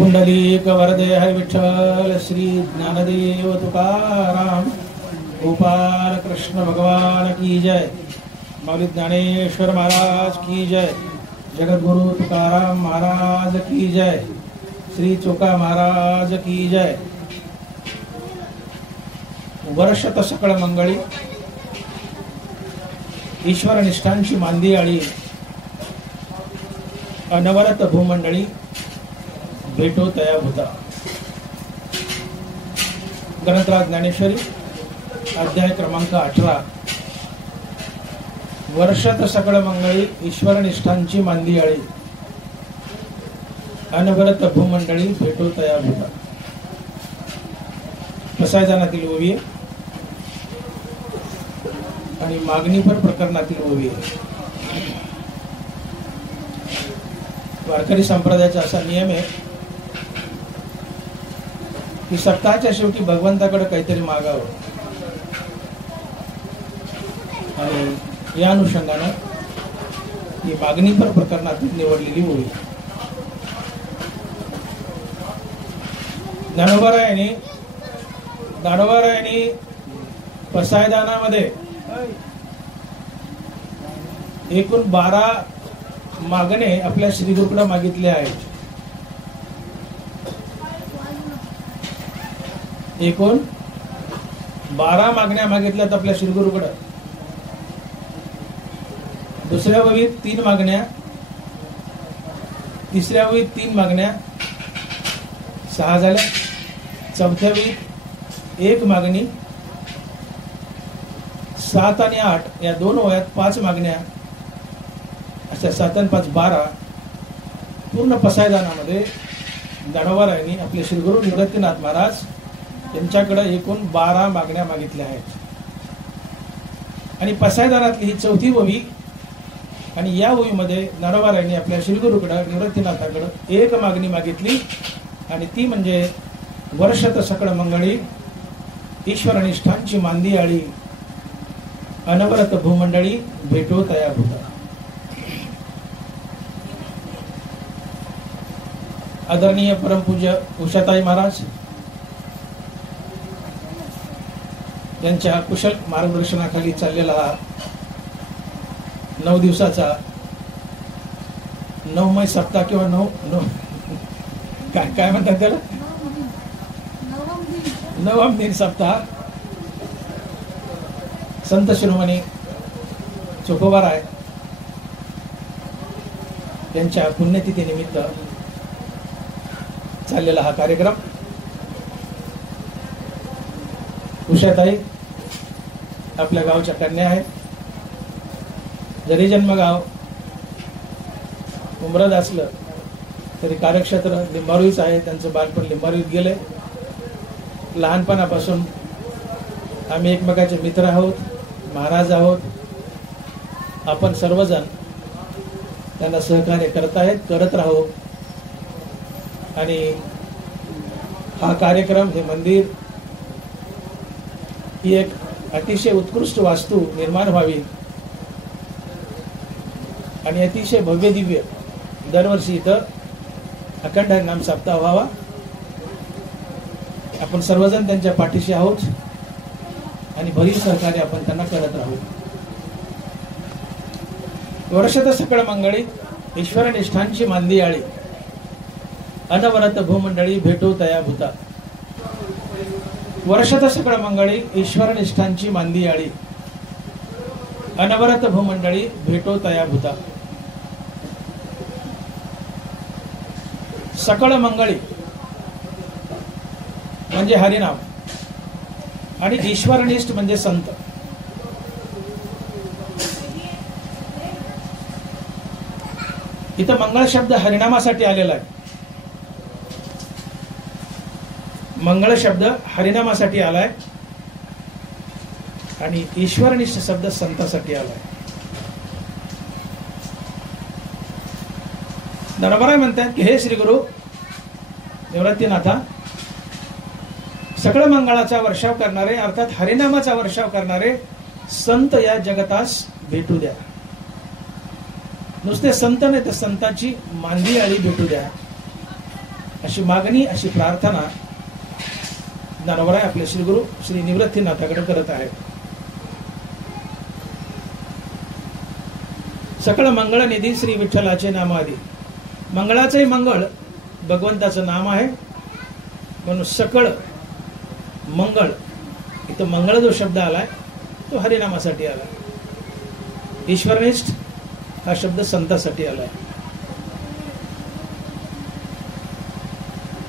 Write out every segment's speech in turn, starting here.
पुंडलिक वरदे हरि विठ्ठल श्री ज्ञानदेव तुकाराम गोपाल कृष्ण भगवान की जय। मौली ज्ञानेश्वर महाराज की जय। जगद्गुरु तुकाराम महाराज की जय। श्री चोका महाराज की जय। वर्षत सकळ मंगळी ईश्वर निष्ठांची मांदी आळी अनवरत भूमंडळी भेटो तया भूता। ग्रंथराज ज्ञानेश्वरी अध्याय क्रमांक 18। वर्षत सकळ मंगळी ईश्वर निष्ठांची मांदी आळी अनवरत भूमंडळी भेटो तया भूता। पसायदानातील ओवी आणि मागणीपर प्रकरणातील ओवी। वारकरी संप्रदायाचा असा नियम आहे की सप्ताहाच्या शेवटी भगवंताकडे काहीतरी मागावं आणि या अनुषंगानं ही मागणीपर प्रकरणातून निवडलेली ओवी। दानवरायांनी पसायदानामध्ये एकूण 12 मागणे आपल्या श्रीगुरुकडे मागितले आहेत। एकूण 12 मागण्या मागितल्यात आपल्या श्रीगुरुकडे। दुसऱ्या वहीत 3 मागण्या, तिसऱ्या वहीत 3 मागण्या, 6 झाल्या। चौथ्या वहीत 1 मागणी, 7 आणि 8 या 2 वह्यात 5 मागण्या, अशा 7 आणि 5 12 पूर्ण पसायदानामध्ये दानवरायांनी आपले श्रीगुरु निवृत्तीनाथ महाराज यांच्याकडे एकूण 12 मागण्या मागितल्या आहेत। आणि पसायदानातली ही 4थी ओवी आणि या ओवीमध्ये दानवरायांनी आपल्या श्रीगुरुकडे निवृत्तीनाथाकडे 1 मागणी मागितली आणि ती म्हणजे वर्षत सकळ मंगळी ईश्वर निष्ठांची मांदी आळी अनवरत भूमंडळी भेटो तया भूता। आदरणीय परमपूज्य उषाताई महाराज यांच्या कुशल मार्गदर्शनाखाली चाललेला हा 9 दिवसाचा 9मय सप्ताह किंवा 9 काय म्हणतात त्याला, नवम दिन सप्ताह संत शिरोमणी चोखोबाराय यांच्या पुण्यतिथी निमित्त चाललेला हा कार्यक्रम। उषाताई आपल्या गावच्या कन्या आहेत। जरी जन्मगाव उमरद असलं तरी कार्यक्षेत्र लिंबारुईच आहे। त्यांचं बालपण लिंबारुईत गेलंय। लहानपणापासून आम्ही एकमेकाचे मित्र आहोत, महाराज आहोत। आपण सर्वजण त्यांना सहकार्य करत राहू। आणि हा कार्यक्रम, हे मंदिर, ही एक अतिशय उत्कृष्ट वास्तू निर्माण व्हावी आणि अतिशय भव्य दिव्य दरवर्षी इथं अखंड हरिनाम सप्ताह व्हावा। आपण सर्वजण त्यांच्या पाठीशी आहोत आणि भरीव सहकार्य आपण त्यांना करत राहू। वर्षत सकळ मंगळी ईश्वर निष्ठांची मांदी आळी अनवरत भूमंडळी भेटो तया भूता। वर्षत सकळ मंगळी ईश्वर निष्ठांची मांदी आळी अनवरत भूमंडळी भेटो तया भूता। सकळ मंगळी म्हणजे हरिनाम आणि ईश्वरनिष्ठ म्हणजे संत। इथं मंगळ शब्द हरिनामासाठी आलेला आहे। मंगळ शब्द हरिनामासाठी आलाय आणि ईश्वरनिष्ठ शब्द संतासाठी आलाय। दानवराय म्हणतात की हे श्री गुरु निवृत्तीनाथा, सकळ मंगळाचा वर्षाव करणारे अर्थात हरिनामाचा वर्षाव करणारे संत या जगतास भेटू द्या। नुसते संत नाही तर संतांची मांदी आळी भेटू द्या। अशी मागणी, अशी प्रार्थना ज्ञानोबराय आपले श्रीगुरु श्री निवृत्तीनाथाकडे करत आहेत. सकळ मंगळ निधी श्री विठ्ठलाचे नाम आधी. मंगळाचे मंगळ भगवंताचं नाम आहे, म्हणून सकळ मंगळ, इथं मंगळ जो शब्द आलाय तो हरिनामासाठी आला. ईश्वरनिष्ठ हा शब्द संतासाठी आलाय.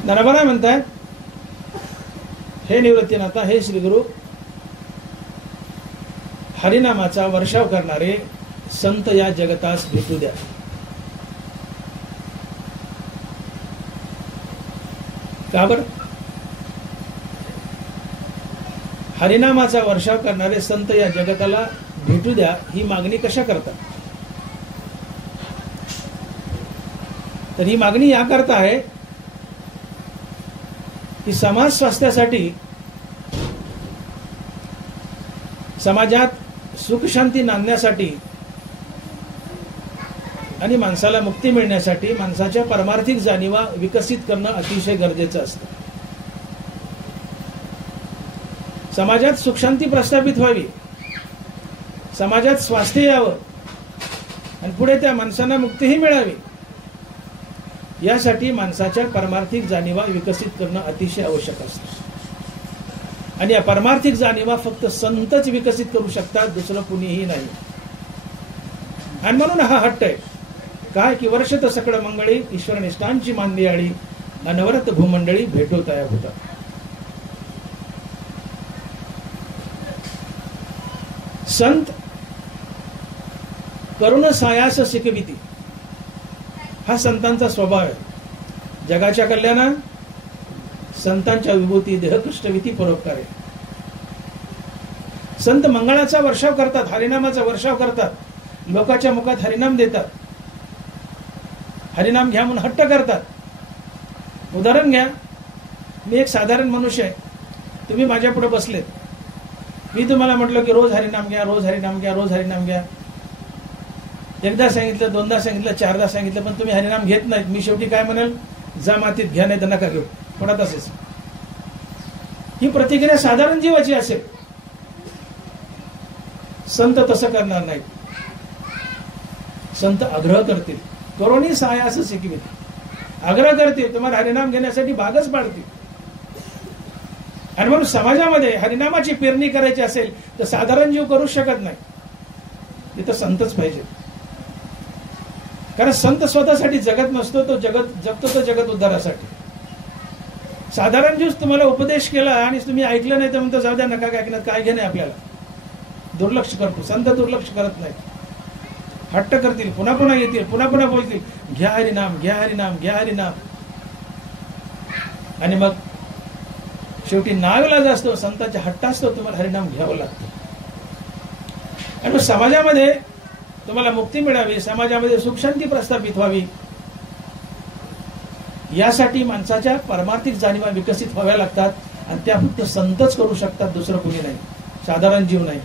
ज्ञानोबराय म्हणतात, हे निवृत्तीनाथा, हे श्रीगुरु, हरिनामाचा वर्षाव करणारे संत या जगतास भेटू द्या. का बरं? हरिनामाचा वर्षाव करणारे संत या जगताला भेटू द्या ही मागणी कशा करतात? तर ही मागणी याकरता आहे की समाज स्वास्थ्यासाठी, समाजात सुख शांती नांदण्यासाठी आणि माणसाला मुक्ती मिळण्यासाठी माणसाच्या परमार्थिक जाणीवा विकसित करणं अतिशय गरजेचं असतं. समाजात सुखशांती प्रस्थापित व्हावी, समाजात स्वास्थ्य यावं आणि पुढे त्या माणसांना मुक्तीही मिळावी, यासाठी माणसाच्या परमार्थिक जाणीवा विकसित करणं अतिशय आवश्यक असतं. आणि या परमार्थिक जाणीवा फक्त संतच विकसित करू शकतात, दुसरं कुणीही नाही. आणि म्हणून हा हट्ट आहे काय की वर्षत सकळ मंगळी ईश्वरनिष्ठांची मांदियाळी अनवरत भूमंडळी भेटो तया होता. संत करुण सायास शिकविती हा संतांचा स्वभाव आहे. जगाच्या कल्याणात संतांच्या विभूती देहकृष्टविती परोपकार आहे. संत मंगळाचा वर्षाव करतात, हरिनामाचा वर्षाव करतात, लोकांच्या मुखात हरिनाम देतात, हरिनाम घ्या म्हणून हट्ट करतात. उदाहरण घ्या, मी एक साधारण मनुष्य आहे, तुम्ही माझ्या पुढे बसलेत, मी तुम्हाला म्हटलं की रोज हरिनाम घ्या, रोज हरिनाम घ्या, रोज हरिनाम घ्या. एकदा सांगितलं, दोनदा सांगितलं, चारदा सांगितलं, पण तुम्ही हरिनाम घेत नाहीत. मी शेवटी काय म्हणाल? जा मातीत घ्या, नाही तर नका घेऊ. कोणात असेच ही प्रतिक्रिया साधारण जीवाची असेल. संत तसं करणार नाही. संत आग्रह करतील, करोनी सायास शिकवित, आग्रह करतील, तुम्हाला हरिनाम घेण्यासाठी भागच पाडतील. आणि म्हणून समाजामध्ये हरिनामाची पेरणी करायची असेल तर साधारण जीव करू शकत नाही, तिथं संतच पाहिजे. कारण संत स्वतःसाठी जगत नसतो, तो जगतो तो जगत उद्धारासाठी. साधारण जीव तुम्हाला उपदेश केला आणि तुम्ही ऐकलं नाही तर म्हणतो जाऊ द्या, नका काय ऐकण्यात काय घेणे आपल्याला, दुर्लक्ष करतो. संत दुर्लक्ष करत नाही, हट्ट करतील, पुन्हा पुन्हा येतील, पुन्हा पुन्हा बोलतील, घ्या हरिनाम, घ्या हरिनाम, घ्या हरिनाम. आणि मग शेवटी नाविलाज असतो, संतांच्या हट्ट असतो, तुम्हाला हरिनाम घ्यावं लागतं. आणि मग समाजामध्ये तुम्हाला मुक्ती मिळावी, समाजामध्ये सुखशांती प्रस्थापित व्हावी, यासाठी माणसाच्या परमार्थिक जाणीवा विकसित व्हाव्या लागतात. आणि त्या फक्त संतच करू शकतात, दुसरं कोणी नाही, साधारण जीव नाही.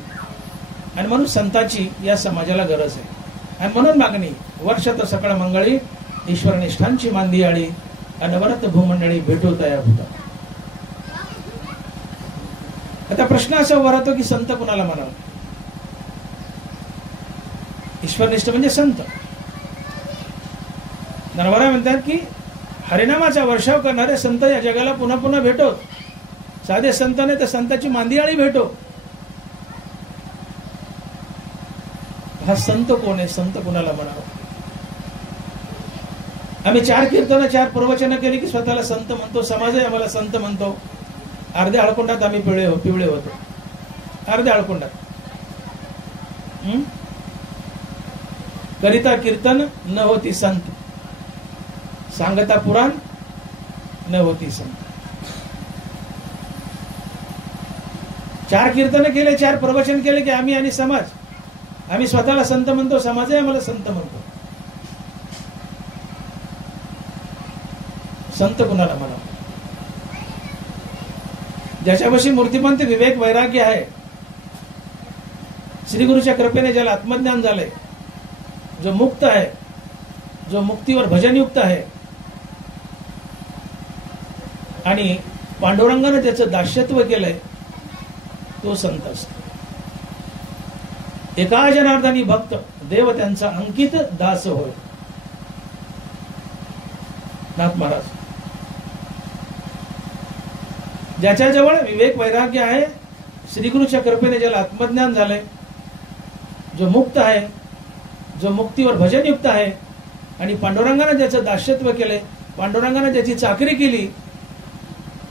आणि म्हणून संतांची या समाजाला गरज आहे. आणि म्हणून मागणी, वर्षत सकळ मंगळी ईश्वरनिष्ठांची मांदियाळी अनवरत भूमंडळी भेटो तया होता. आता प्रश्न असा उभा राहतो की संत कुणाला म्हणावं? ईश्वरनिष्ठ म्हणजे संत. ज्ञानोबराय म्हणतात की हरिनामाचा वर्षाव करणारे संत या जगाला पुन्हा पुन्हा भेटो. साधे संत नाही तर संतांची मांदियाळी भेटो. हा संत कोण आहे? संत कुणाला म्हणावं? आम्ही 4 कीर्तनं 4 प्रवचनं केली की स्वतःला संत म्हणतो, समाजही आम्हाला संत म्हणतो. अर्ध्या अळकोंडात आम्ही पिवळे होतो, अर्ध्या अळकोंडात. करिता कीर्तन न होती संत, सांगता पुराण न होती संत. 4 कीर्तन केले, 4 प्रवचन केले की आम्ही आणि समाज, आम्ही स्वतःला संत म्हणतो, समाजही आम्हाला संत म्हणतो. संत कुणाला म्हणावं? ज्याच्यापाशी मूर्तिमंत विवेक वैराग्य आहे, श्री गुरुच्या कृपेने ज्याला आत्मज्ञान झालंय, जो मुक्त आहे, जो मुक्तीवर भजनयुक्त आहे, आणि पांडुरंगाने त्याचं दास्यत्व केलंय तो संत असतो. एका जनार्दनी भक्त देव त्यांचा अंकित दास होय. नाथ महाराज, ज्याच्याजवळ विवेक वैराग्य आहे, श्रीगुरूच्या कृपेने ज्याला आत्मज्ञान झालंय, जो मुक्त आहे, जो मुक्तीवर भजनयुक्त आहे आणि पांडुरंगाने ज्याचं दास्यत्व केलंय, पांडुरंगाने ज्याची चाकरी केली,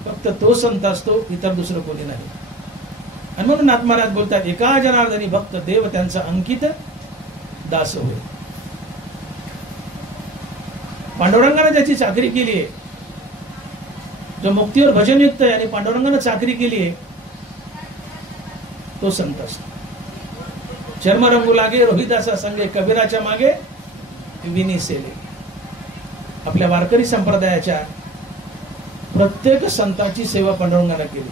फक्त तो संत असतो, इतर दुसरं कोणी नाही. आणि म्हणून नाथ महाराज बोलतात, एका जनार्दनी भक्त देव त्यांचा अंकित दास होय. पांडुरंगाने ज्याची चाकरी केली आहे, जो मुक्तीवर भजनयुक्त आहे आणि पांडुरंगाने चाकरी केली आहे, तो संत असतो. चर्म रंगू लागे रोहिदासा संगे, कबीराच्या मागे विनी सेले. आपल्या वारकरी संप्रदायाच्या प्रत्येक संतांची सेवा पांडुरंगाने केली.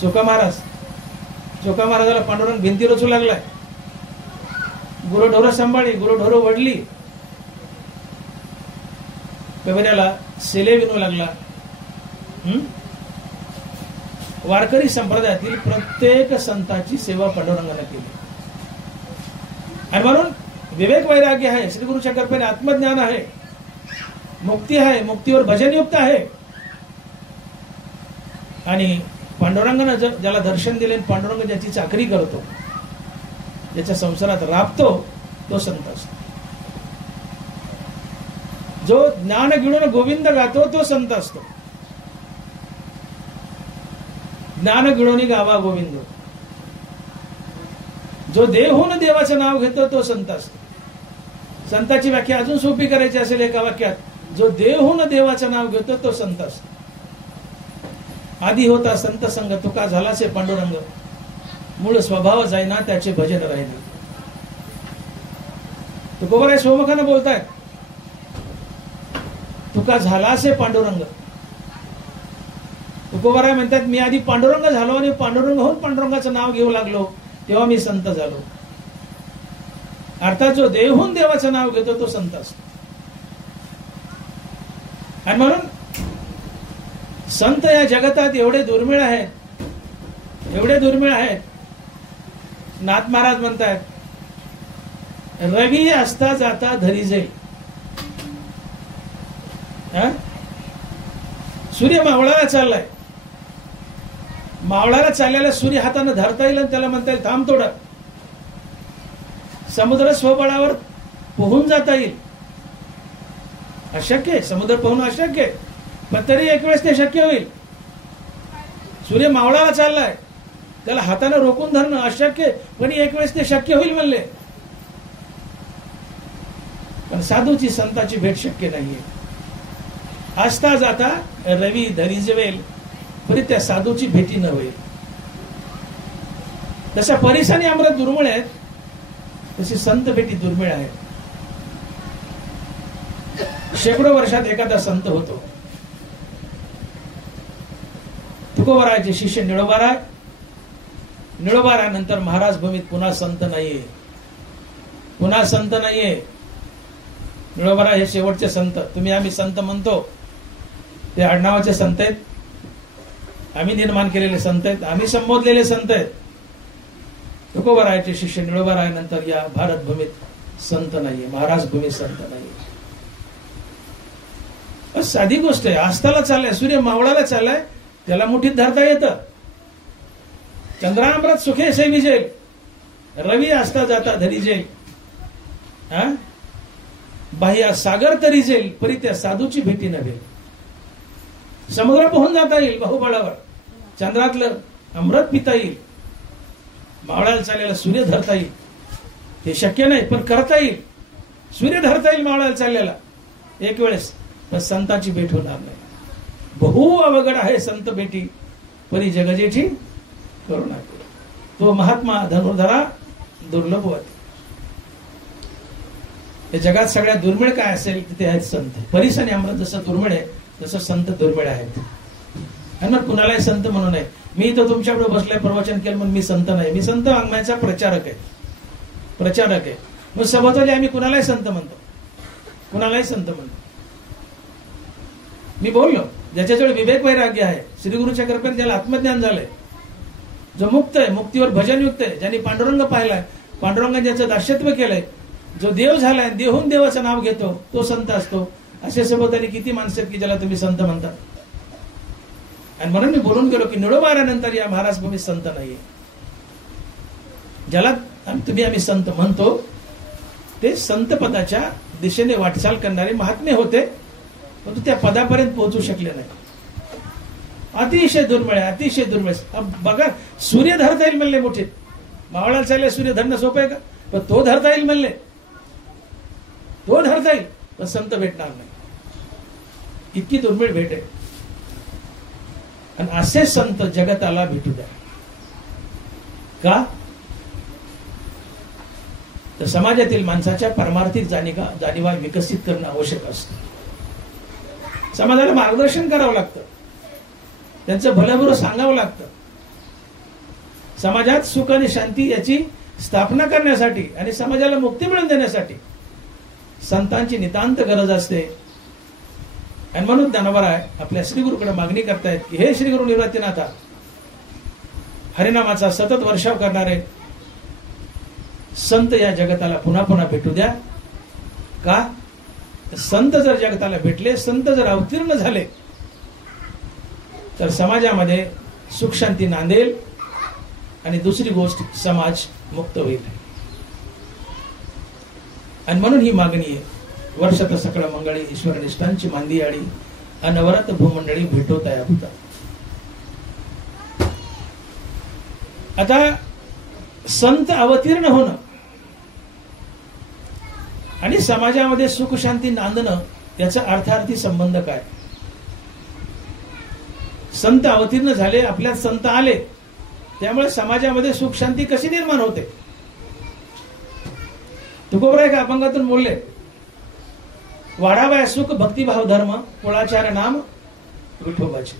चोका महाराजाला पांडुरंग भिंती रचू लागलाय. गुरुढोरं सांभाळली, गुरुढोरं वडली, कबीराला सेले विनू लागला. वारकरी संप्रदायातील प्रत्येक संतांची सेवा पांडुरंगाने केली. आणि म्हणून विवेक वैराग्य आहे, श्री गुरुच्या कृपेने आत्मज्ञान आहे, मुक्ती आहे, मुक्तीवर भजनयुक्त आहे. आणि पांडुरंगाने ज्याला दर्शन दिले, पांडुरंग ज्याची चाकरी करतो, ज्याच्या संसारात राबतो, तो संत असतो. जो ज्ञान गिळून गोविंद गातो, तो संत असतो. ज्ञान गिळोनी गावा गोविंद. जो देव होऊन देवाचं नाव घेतो, तो संत असतो. संताची व्याख्या अजून सोपी करायची असेल एका वाक्यात, जो देव होऊन देवाचं नाव घेतो, तो संत असतो. आधी होता संत संग, तुका झालासे पांडुरंग, मूळ स्वभाव जाईना त्याचे भजन राहिले. तुकोबराय सोमखानं बोलतायत, तुका झालासे पांडुरंग. तुकोबराय म्हणतात, मी आधी पांडुरंग झालो आणि पांडुरंग होऊन पांडुरंगाचं नाव घेऊ लागलो, तेव्हा मी संत झालो. अर्थात जो देव होऊन देवाचं नाव घेतो, तो संत असतो. आणि म्हणून संत या जगतात एवढे दुर्मिळ आहेत, एवढे दुर्मिळ आहेत. नाथ महाराज म्हणतात, रवी असता जाता धरी जाईल. सूर्य मावळाला चाललाय, मावळाला चाललेला सूर्य हाताने धरता येईल आणि त्याला म्हणता येईल थांब थोडं. समुद्र स्वबळावर पोहून जाता येईल, अशक्य आहे. समुद्र पोहणं अशक्य आहे, पण तरी एक वेळेस ते शक्य होईल. सूर्य मावळाला चाललाय, त्याला हाताने रोखून धरणं अशक्य, पण एक वेळेस ते शक्य होईल म्हणले. पण साधूची संताची भेट शक्य नाहीये. असता जाता रवी धरी जवेल, तरी त्या साधूची भेटी न होईल. तशा परिसाने अमृत दुर्मिळ आहेत, तशी संत भेटी दुर्मिळ आहेत. शेकडो वर्षात एखादा संत होतो. तुकोबरायचे शिष्य निळोबाराय, निळोबारानंतर महाराज भूमीत पुन्हा संत नाहीये, पुन्हा संत नाहीये. निळोबाराय हे शेवटचे संत. तुम्ही आम्ही संत म्हणतो, ते आडनावाचे संत आहेत, आम्ही निर्माण केलेले संत आहेत, आम्ही संबोधलेले संत आहेत. तुकोबरायचे शिष्य निळोबाराय नंतर या भारत भूमीत संत नाहीये, महाराज भूमीत संत नाहीये. साधी गोष्ट आहे. आस्ताला चाललाय, सूर्य मावळाला चाललाय, त्याला मुठीत धरता येतं. चंद्रामृत सुखे सेवी जेल, रवी असता जाता धरी जेल. बाह्य सागर तरी जेल, परी त्या साधूची भेटी नव्हे. समुद्र पोहून जाता येईल बाहुबळावर, चंद्रातलं अमृत पिता येईल, मावळाला चाललेला सूर्य धरता येईल. हे शक्य नाही, पण करता येईल. सूर्य धरता येईल मावळाला चाललेला एक वेळेस, पण संताची भेट होणार नाही. बहु अवघड आहे संत भेटी, परी जगजेठी करुणा केली. तो महात्मा धनुर्धरा दुर्लभ होते. या जगात सगळ्यात दुर्मिळ काय असेल तिथे आहेत संत. परीस आणि अमृत जसं दुर्मिळ आहे, तसं संत दुर्मिळ आहेत. आणि मग कुणालाही संत म्हणू नये. मी तर तुमच्याकडे बसलोय प्रवचन केलं म्हणून मी संत नाही. मी संत वाङ्मयाचा प्रचारक आहे, प्रचारक आहे. मग सभोवताली आम्ही कुणालाही संत म्हणतो, कुणालाही संत म्हणतो. मी बोललो, ज्याच्याजवळ विवेक वैराग्य आहे, श्री गुरुच्या कृपेने ज्याला आत्मज्ञान झालंय, जो मुक्त आहे, मुक्तीवर भजनयुक्त आहे, ज्यांनी पांडुरंग पाहिलाय, पांडुरंगाने ज्याचं दास्यत्व केलंय, जो देव झालाय, देहून देवाचं नाव घेतो, तो संत असतो. असे सभोवताली किती माणसं आहेत की ज्याला तुम्ही संत म्हणता. आणि म्हणून मी बोलून गेलो की निळोबाऱ्यानंतर या महाराज भूमीत संत नाहीये. ज्याला आम्ही संत म्हणतो ते संत पदाच्या दिशेने वाटचाल करणारे महात्मे होते, परंतु त्या पदापर्यंत पोहोचू शकले नाही. अतिशय दुर्मिळ आहे, अतिशय दुर्मिळ. बघा, सूर्य धरता येईल म्हणले मोठे, मावळाला चालले सूर्य धरणं सोपं आहे का? पण तो धरता येईल म्हणले, तो धरता येईल, पण संत भेटणार नाही. इतकी दुर्मिळ भेट आहे. आणि असे संत जगताला भेटू द्या. का? तर समाजातील माणसाच्या परमार्थिक जाणीवा विकसित करणं आवश्यक असतं. समाजाला मार्गदर्शन करावं लागतं, त्यांचं भलं सांगावं लागतं. समाजात सुख आणि शांती याची स्थापना करण्यासाठी आणि समाजाला मुक्ती मिळवून देण्यासाठी संतांची नितांत गरज असते. आणि म्हणून ज्ञानोबा आपल्या श्रीगुरूकडे मागणी करतायत की हे श्रीगुरु निवृत्तीनाथा, हरिनामाचा सतत वर्षाव करणारे संत या जगताला पुन्हा पुन्हा भेटू द्या. का? संत जर जगताला भेटले, संत जर अवतीर्ण झाले, तर समाजामध्ये सुख शांती नांदेल. आणि दुसरी गोष्ट, समाज मुक्त होईल. आणि म्हणून ही मागणी आहे. वर्षात सकळ मंगळी ईश्वरनिष्ठांची मांदी आडी, अनवरत भूमंडळी भेटोताया होता. आता संत अवतीर्ण होणं आणि समाजामध्ये सुख शांती नांदणं याचा अर्थार्थी संबंध काय? संत अवतीर्ण झाले, आपल्यात संत आले, त्यामुळे समाजामध्ये सुख शांती कशी निर्माण होते? तुकोबराय का अभंगातून बोलले, वाढावाय सुख भक्तिभाव धर्म, कुळाचार नाम विठोबाचे.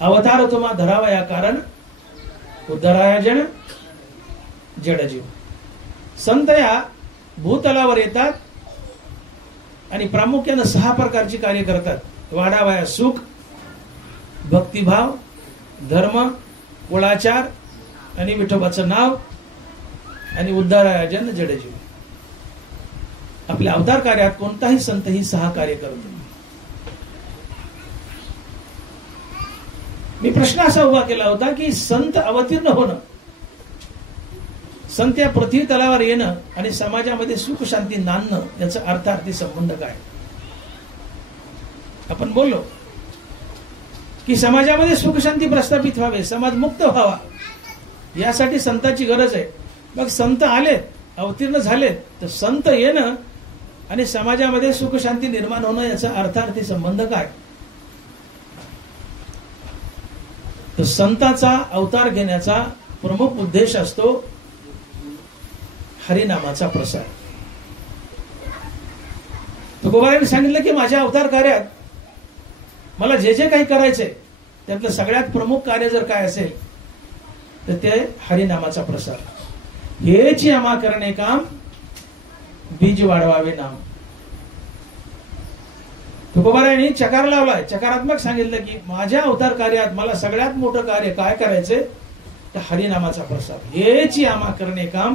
अवतार तुम्हा धरावा या कारण, उद्धराया जन जडजीव. संत या भूतलावर येतात आणि प्रामुख्यानं 6 प्रकारची कार्य करतात. वाढावाया सुख, भक्तिभाव, धर्म, कुळाचार आणि विठोबाचं नाव आणि उद्धाराया जन जडजीव. आपल्या अवतार कार्यात कोणताही संत ही 6 कार्य करतो. मी प्रश्न असा उभा केला होता की संत अवतीर्ण होणं, संत या पृथ्वी तलावर येणं आणि समाजामध्ये सुख शांती नांदणं याचा अर्थार्थी संबंध काय? आपण बोललो की समाजामध्ये सुख शांती प्रस्थापित व्हावे, समाज मुक्त व्हावा, यासाठी संतांची गरज आहे. मग संत आलेत, अवतीर्ण झालेत, तर संत येणं आणि समाजामध्ये सुख शांती निर्माण होणं याचा अर्थार्थी संबंध काय? तर संताचा अवतार घेण्याचा प्रमुख उद्देश असतो हरिनामाचा प्रसार. तुकोबारायांनी सांगितलं की माझ्या अवतार कार्यात मला जे जे काही करायचंय त्यातलं सगळ्यात प्रमुख कार्य जर काय असेल तर ते हरिनामाचा प्रसार. हेची आम्हा करणे काम, बीज वाढवावे नाम. तुकोबारायांनी चकार लावलाय, चकारात्मक सांगितलं की माझ्या अवतार कार्यात मला सगळ्यात मोठं कार्य काय करायचंय तर हरिनामाचा प्रसार. हेची आम्हा करणे काम,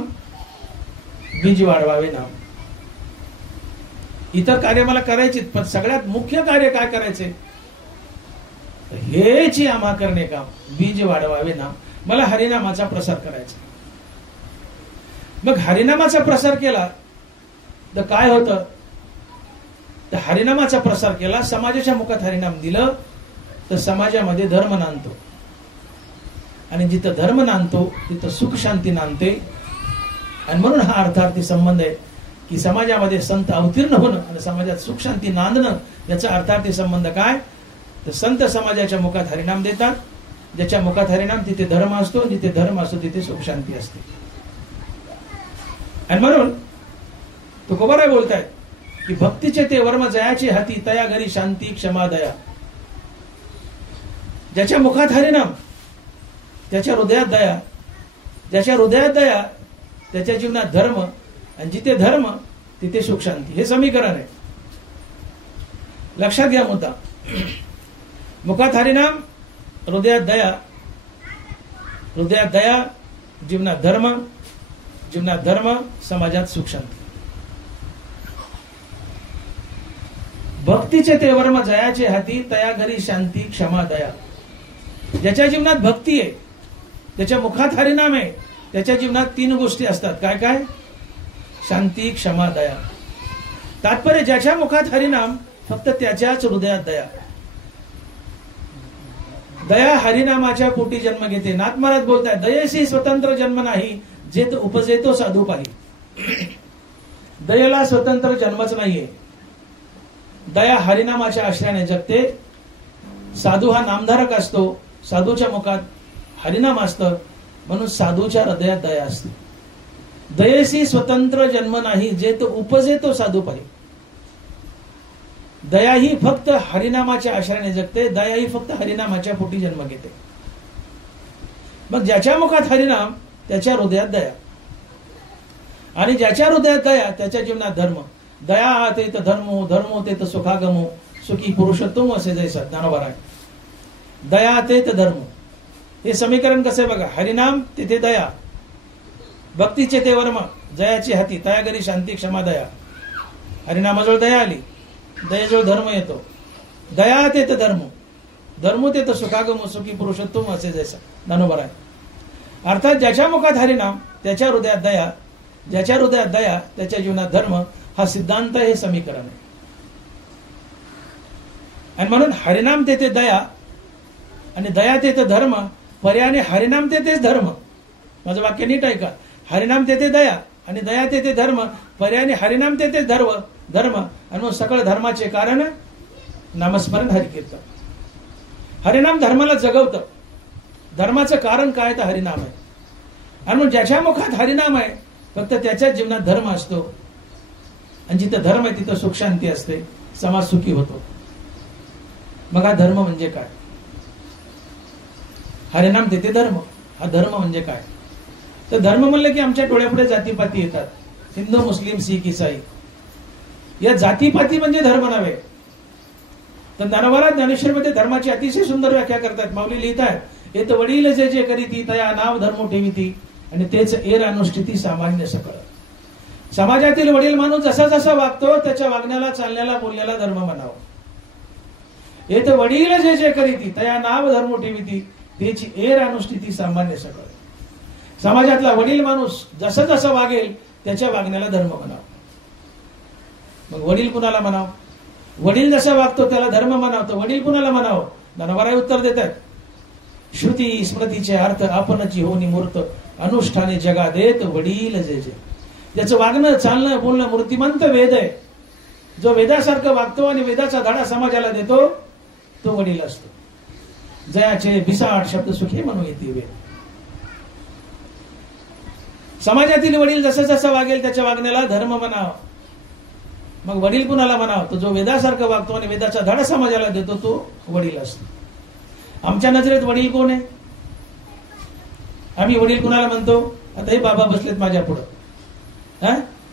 बीज वाढवावे नाम. इतर कार्य मला करायची, पण सगळ्यात मुख्य कार्य काय करायचे? हेची आम्हा करणे काम, बीज वाढवावे नाम. मला हरिनामाचा प्रसार करायचा. मग हरिनामाचा प्रसार केला तर काय होतं? तर हरिनामाचा प्रसार केला, समाजाच्या मुखात हरिनाम दिलं तर समाजामध्ये धर्म नांदतो. आणि जिथं धर्म नांदतो तिथं सुख शांती नांदते. आणि म्हणून हा अर्थार्थी संबंध आहे की समाजामध्ये संत अवतीर्ण होणं आणि समाजात सुख शांती नांदणं याचा अर्थार्थी संबंध काय? तर संत समाजाच्या मुखात हरिनाम देतात. ज्याच्या मुखात हरिनाम तिथे धर्म असतो, जिथे धर्म असतो तिथे सुख शांती असते. आणि म्हणून तुकोबाराय बोलतायत की भक्तीचे ते वर्म जयाचे हाती, तया घरी शांती क्षमा दया. ज्याच्या मुखात हरिनाम त्याच्या हृदयात दया, ज्याच्या हृदयात दया त्याच्या जीवनात धर्म, आणि जिथे धर्म तिथे सुख शांती. हे समीकरण आहे. लक्षात घ्या मुद्दा. मुखात हरिनाम, हृदयात दया, हृदयात दया, जीवनात धर्म, जीवनात धर्म, समाजात सुख शांती. भक्तीचे ते वर्म जयाचे हाती, तया घरी शांती क्षमा दया. ज्याच्या जीवनात भक्ती आहे, त्याच्या मुखात हरिनाम आहे, त्याच्या जीवनात 3 गोष्टी असतात. काय काय? शांती, क्षमा, दया. तात्पर्य ज्याच्या मुखात हरिनाम, फक्त त्याच्याच हृदयात दया. दया हरिनामाच्या पोटी जन्म घेते. नाथ महाराज बोलतात, दयेशी स्वतंत्र जन्म नाही, जे तो उपजेतो साधू पाही. दयेला स्वतंत्र जन्मच नाहीये. दया हरिनामाच्या आश्रयाने जगते. साधू हा नामधारक असतो, साधूच्या मुखात हरिनाम असतं, म्हणून साधूच्या हृदयात दया असते. दयेशी स्वतंत्र जन्म नाही, जे तो उपजेतो साधू पाही. दया ही फक्त हरिनामाच्या आश्रयाने जगते. दया ही फक्त हरिनामाच्या पोटी जन्म घेते. मग ज्याच्या मुखात हरिनाम, त्याच्या हृदयात दया, आणि ज्याच्या हृदयात दया, त्याच्या जीवनात धर्म. दया ते तर धर्मो, धर्मो ते तर सुखागमो, सुखी पुरुषोत्तम असे जैसा ज्ञानोबा आहे. दया ते तर धर्म. हे समीकरण कसे बघा? हरिनाम तिथे दया, भक्तीचे ते वर्म जयाची हाती, तया घरी शांती क्षमा दया. हरिनामाजवळ दया आली, दयेजवळ धर्म येतो. दया ते तर धर्म, धर्म ते तर सुखागमो, सुखी पुरुषोत्तम असे जैसा ज्ञानोबा आहे. अर्थात ज्याच्या मुखात हरिनाम, त्याच्या हृदयात दया, ज्याच्या हृदयात दया, त्याच्या जीवनात धर्म. हा सिद्धांत हे समीकरण आहे. आणि म्हणून हरिनाम तेथे दया आणि दया तेथे धर्म, पर्यायाने हरिनाम तेथेच धर्म. माझं वाक्य नीट ऐका. हरिनाम तेथे दया आणि दया तेथे धर्म, पर्यायाने हरिनाम तेथेच धर्म. आणि मग सकळ धर्माचे कारण नामस्मरण, हरिकीर्तन. हरिनाम धर्माला जगवतं. धर्माचं कारण काय? तर हरिनाम आहे. आणि मग ज्याच्या मुखात हरिनाम आहे, फक्त त्याच्याच जीवनात धर्म असतो. आणि जिथं धर्म आहे तिथं सुख शांती असते, समाज सुखी होतो. मग हा धर्म म्हणजे काय? हरिनाम तिथे धर्म. हा धर्म म्हणजे काय? तर धर्म म्हणलं की आमच्या डोळ्यापुढे जातीपाती येतात. हिंदू, मुस्लिम, शीख, इसाई. या जातीपाती म्हणजे धर्म नव्हे. तर ज्ञानोबा ज्ञानेश्वरीमध्ये धर्माची अतिशय सुंदर व्याख्या करतात. माऊली लिहितात, हे तर वडील जे जे करीती, तया नाव धर्म ठेविती, आणि तेच एर अनुष्ठिती सामान्य सकळ. समाजातील वडील माणूस जसा जसा वागतो, त्याच्या वागण्याला, चालण्याला, बोलण्याला धर्म म्हणावं. हे तर वडील जे जे करीती, तया नाव धर्म ठेविती, त्याची एर अनुष्ठिती सामान्य सकळ. समाजातला वडील माणूस जसं जसं वागेल, त्याच्या वागण्याला धर्म म्हणावं. मग वडील कुणाला म्हणावं? वडील जसा वागतो त्याला धर्म म्हणावं. तर वडील कुणाला म्हणावं? ज्ञानोबा उत्तर देतात, श्रुती स्मृतीचे अर्थ आपणची होनी मूर्त, अनुष्ठाने जगा देत वडील जे जे. ज्याचं वागणं, चालणं, बोलणं मूर्तिमंत वेद आहे. जो वेदासारखं वागतो आणि वेदाचा धडा समाजाला देतो, तो वडील असतो. जयाचे बिसाट शब्द सुखे म्हणून येते वेद. समाजातील वडील जसं जसं वागेल, त्याच्या वागण्याला धर्म म्हणावं. मग वडील कुणाला म्हणावं? तो जो वेदासारखं वागतो आणि वेदाचा धडा समाजाला देतो, तो वडील असतो. आमच्या नजरेत वडील कोण आहे? आम्ही वडील कुणाला म्हणतो? आता हे बाबा बसलेत माझ्या पुढं.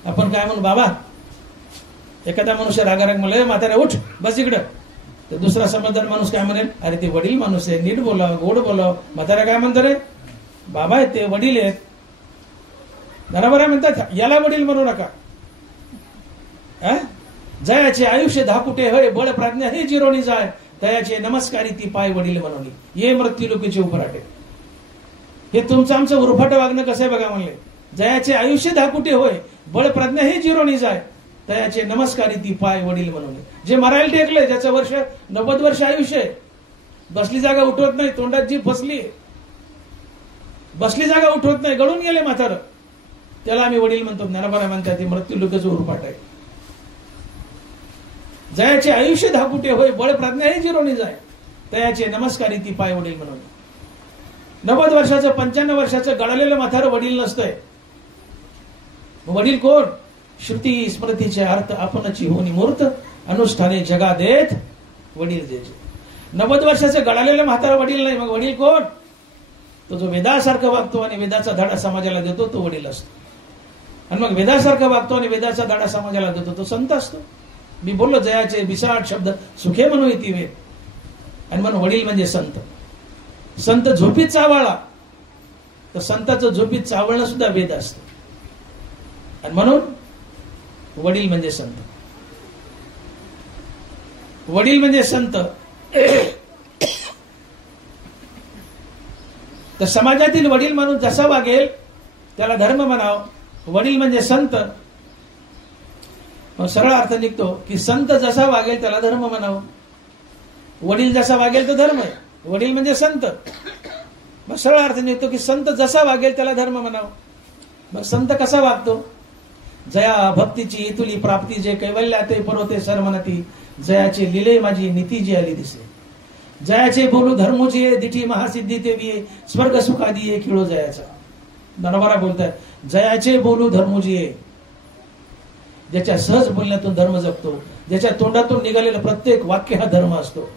आपण काय म्हणू? बाबा. एखादा मनुष्य रागाराग म्हणलं, म्हातारा उठ, बस इकडं. तर दुसरा समजदार माणूस काय म्हणेल? अरे ते वडील माणूस आहे, नीट बोलाव, गोड बोलाव. म्हातारा काय म्हणतो? रे बाबा आहेत, ते वडील आहेत. बरोबर आहे म्हणतात, याला वडील म्हणू नका. जयाचे आयुष्य धाकुटे होय, बळ प्राज्ञा हे जिरोणी जाय, तयाचे नमस्कारी ती पाय वडील म्हणून ये मृत्यू लोकीचे उपराटे. हे तुमचं आमचं उरफाट वागणं कसं आहे बघा म्हणले. जयाचे आयुष्य धाकुटे होय, बळ प्रज्ञा हे जिरोणी जाय, तयाचे नमस्कारी ती पाय वडील म्हणून. जे मरायला टेकलंय, ज्याचं वर्ष 90 वर्ष आयुष्य आहे, बसली जागा उठवत नाही, तोंडात जी फसली, बसली जागा उठवत नाही, गळून गेले म्हातारं, त्याला आम्ही वडील म्हणतो. ज्ञानोबा म्हणतात ते मृत्यू लोकांचं उरफाट आहे. जयाचे आयुष्य धाकुटे होय, बळ प्रज्ञा हे जिरोणी जाय, तयाचे नमस्कारी ती पाय वडील म्हणून. 90 वर्षाचं 95 वर्षाचं गळालेलं म्हातारं वडील नसतंय. वडील कोण? श्रुती स्मृतीचे अर्थ आपणची होनी मूर्त, अनुष्ठाने जगा देत वडील जे जे. 90 वर्षाचं गळालेलं म्हातारं वडील नाही. मग वडील कोण? तो जो वेदासारखं वागतो आणि वेदाचा धडा समाजाला देतो, तो वडील असतो. आणि मग वेदासारखं वागतो आणि वेदाचा धडा समाजाला देतो, तो संत असतो. मी बोललो, जयाचे बिसाट शब्द सुखे म्हणून येते वेद. आणि म्हणून वडील म्हणजे संत. संत झोपीत चावळला तर संताचं झोपीत चावळणं सुद्धा वेद असतं. आणि म्हणून वडील म्हणजे संत. वडील म्हणजे संत. तर समाजातील वडील म्हणून जसा वागेल त्याला धर्म म्हणावं. वडील म्हणजे संत. मग सरळ अर्थ निघतो की संत जसा वागेल त्याला धर्म म्हणावं. वडील जसा वागेल तो धर्म आहे. वडील म्हणजे संत. मग सरळ अर्थ निघतो की संत जसा वागेल त्याला धर्म म्हणावं. मग संत कसा वागतो? जया भक्तीची इतुली प्राप्ती जे कैवल्या ते पर्वते सर म्हणती. जयाचे लिले माझी नीती जी आली दिसे. जयाचे बोलू धर्मोची दिठी महासिद्धी तेवी स्वर्ग सुखादी ये खिळो जयाचा. नरवरा बोलताय जयाचे बोलू धर्मोजी. ज्याच्या सहज बोलण्यातून धर्म जगतो, ज्याच्या तोंडातून निघालेलं प्रत्येक वाक्य हा धर्म असतो.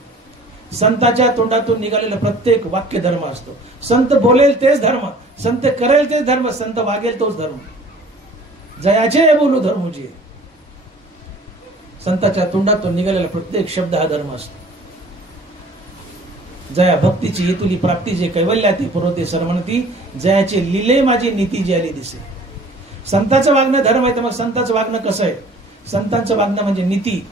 संताच्या तोंडातून निघालेलं प्रत्येक वाक्य धर्म असतो. संत बोलेल तेच धर्म, संत करेल तेच धर्म, संत वागेल तोच धर्म. जयाचे बोलू धर्मोजी. संताच्या तोंडातून निघालेला प्रत्येक शब्द हा धर्म असतो. जया भक्तीची इतुली प्राप्ती जे कैवल्या ती पुरवते सरमणती. जयाचे लिले माझी नीती जी आली दिसे. संतांचं वागणं धर्म आहे. तर मग संतांचं वागणं कसं आहे? संतांचं वागणं म्हणजे नीती,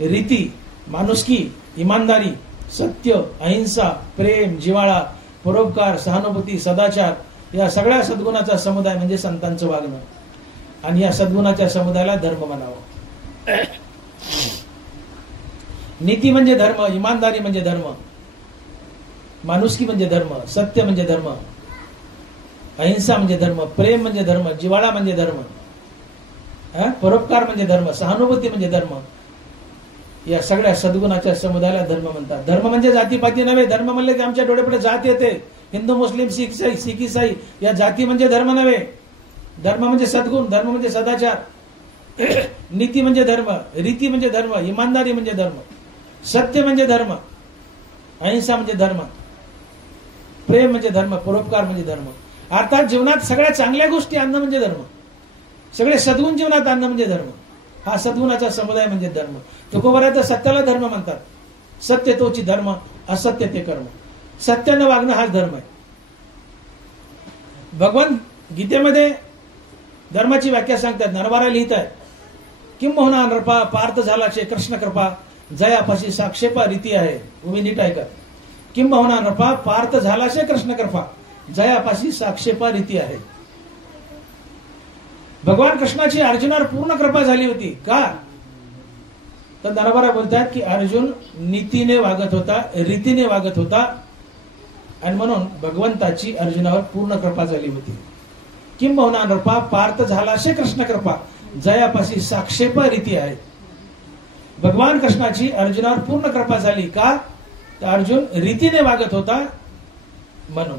रीती, माणुसकी, इमानदारी, सत्य, अहिंसा, प्रेम, जिव्हाळा, परोपकार, सहानुभूती, सदाचार या सगळ्या सद्गुणाचा समुदाय म्हणजे संतांचं वागणं. आणि या सद्गुणाच्या समुदायाला धर्म म्हणावं. नीती म्हणजे धर्म, इमानदारी म्हणजे धर्म, माणुसकी म्हणजे धर्म, सत्य म्हणजे धर्म, अहिंसा म्हणजे धर्म, प्रेम म्हणजे धर्म, जिव्हाळा म्हणजे धर्म, परोपकार म्हणजे धर्म, सहानुभूती म्हणजे धर्म. या सगळ्या सद्गुणाच्या समुदायाला धर्म म्हणतात. धर्म म्हणजे जातीपाती नव्हे. धर्म म्हणले की आमच्या डोळ्यापुढे जात येते. हिंदू, मुस्लिम, सिख इसाई या जाती म्हणजे धर्म नव्हे. धर्म म्हणजे सद्गुण, धर्म म्हणजे सदाचार, नीती म्हणजे धर्म, रीती म्हणजे धर्म, इमानदारी म्हणजे धर्म, सत्य म्हणजे धर्म, अहिंसा म्हणजे धर्म, प्रेम म्हणजे धर्म, परोपकार म्हणजे धर्म. अर्थात जीवनात सगळ्या चांगल्या गोष्टी आणणं म्हणजे धर्म. सगळे सद्गुण जीवनात आणणं म्हणजे धर्म. हा सद्गुणाचा समुदाय म्हणजे धर्म. तुकोबरात सत्याला धर्म म्हणतात. सत्य तोची धर्म, असत्य ते कर्म. सत्यानं वागणं हाच धर्म आहे. भगवान गीतेमध्ये धर्माची व्याख्या सांगतात. नरवारा लिहित आहे किंबहुना नृपा पार्थ झालाचे कृष्ण कृपा जयापाशी साक्षेपा रीती आहे. तुम्ही नीट ऐका. किंबहुना नृपा पार्थ झालाचे कृष्ण कृपा जयापाशी साक्षेपा रीती आहे. भगवान कृष्णाची अर्जुनावर पूर्ण कृपा झाली होती. का? तर नरवारा बोलतात की अर्जुन नीतीने वागत होता, रीतीने वागत होता आणि म्हणून भगवंताची अर्जुनावर पूर्ण कृपा झाली होती. किंबहुना नृपा पार्थ झालाशे कृष्ण कृपा जयापाशी साक्षेपा रीती आहे. भगवान कृष्णाची अर्जुनावर पूर्ण कृपा झाली. का? तर अर्जुन रीतीने वागत होता म्हणून.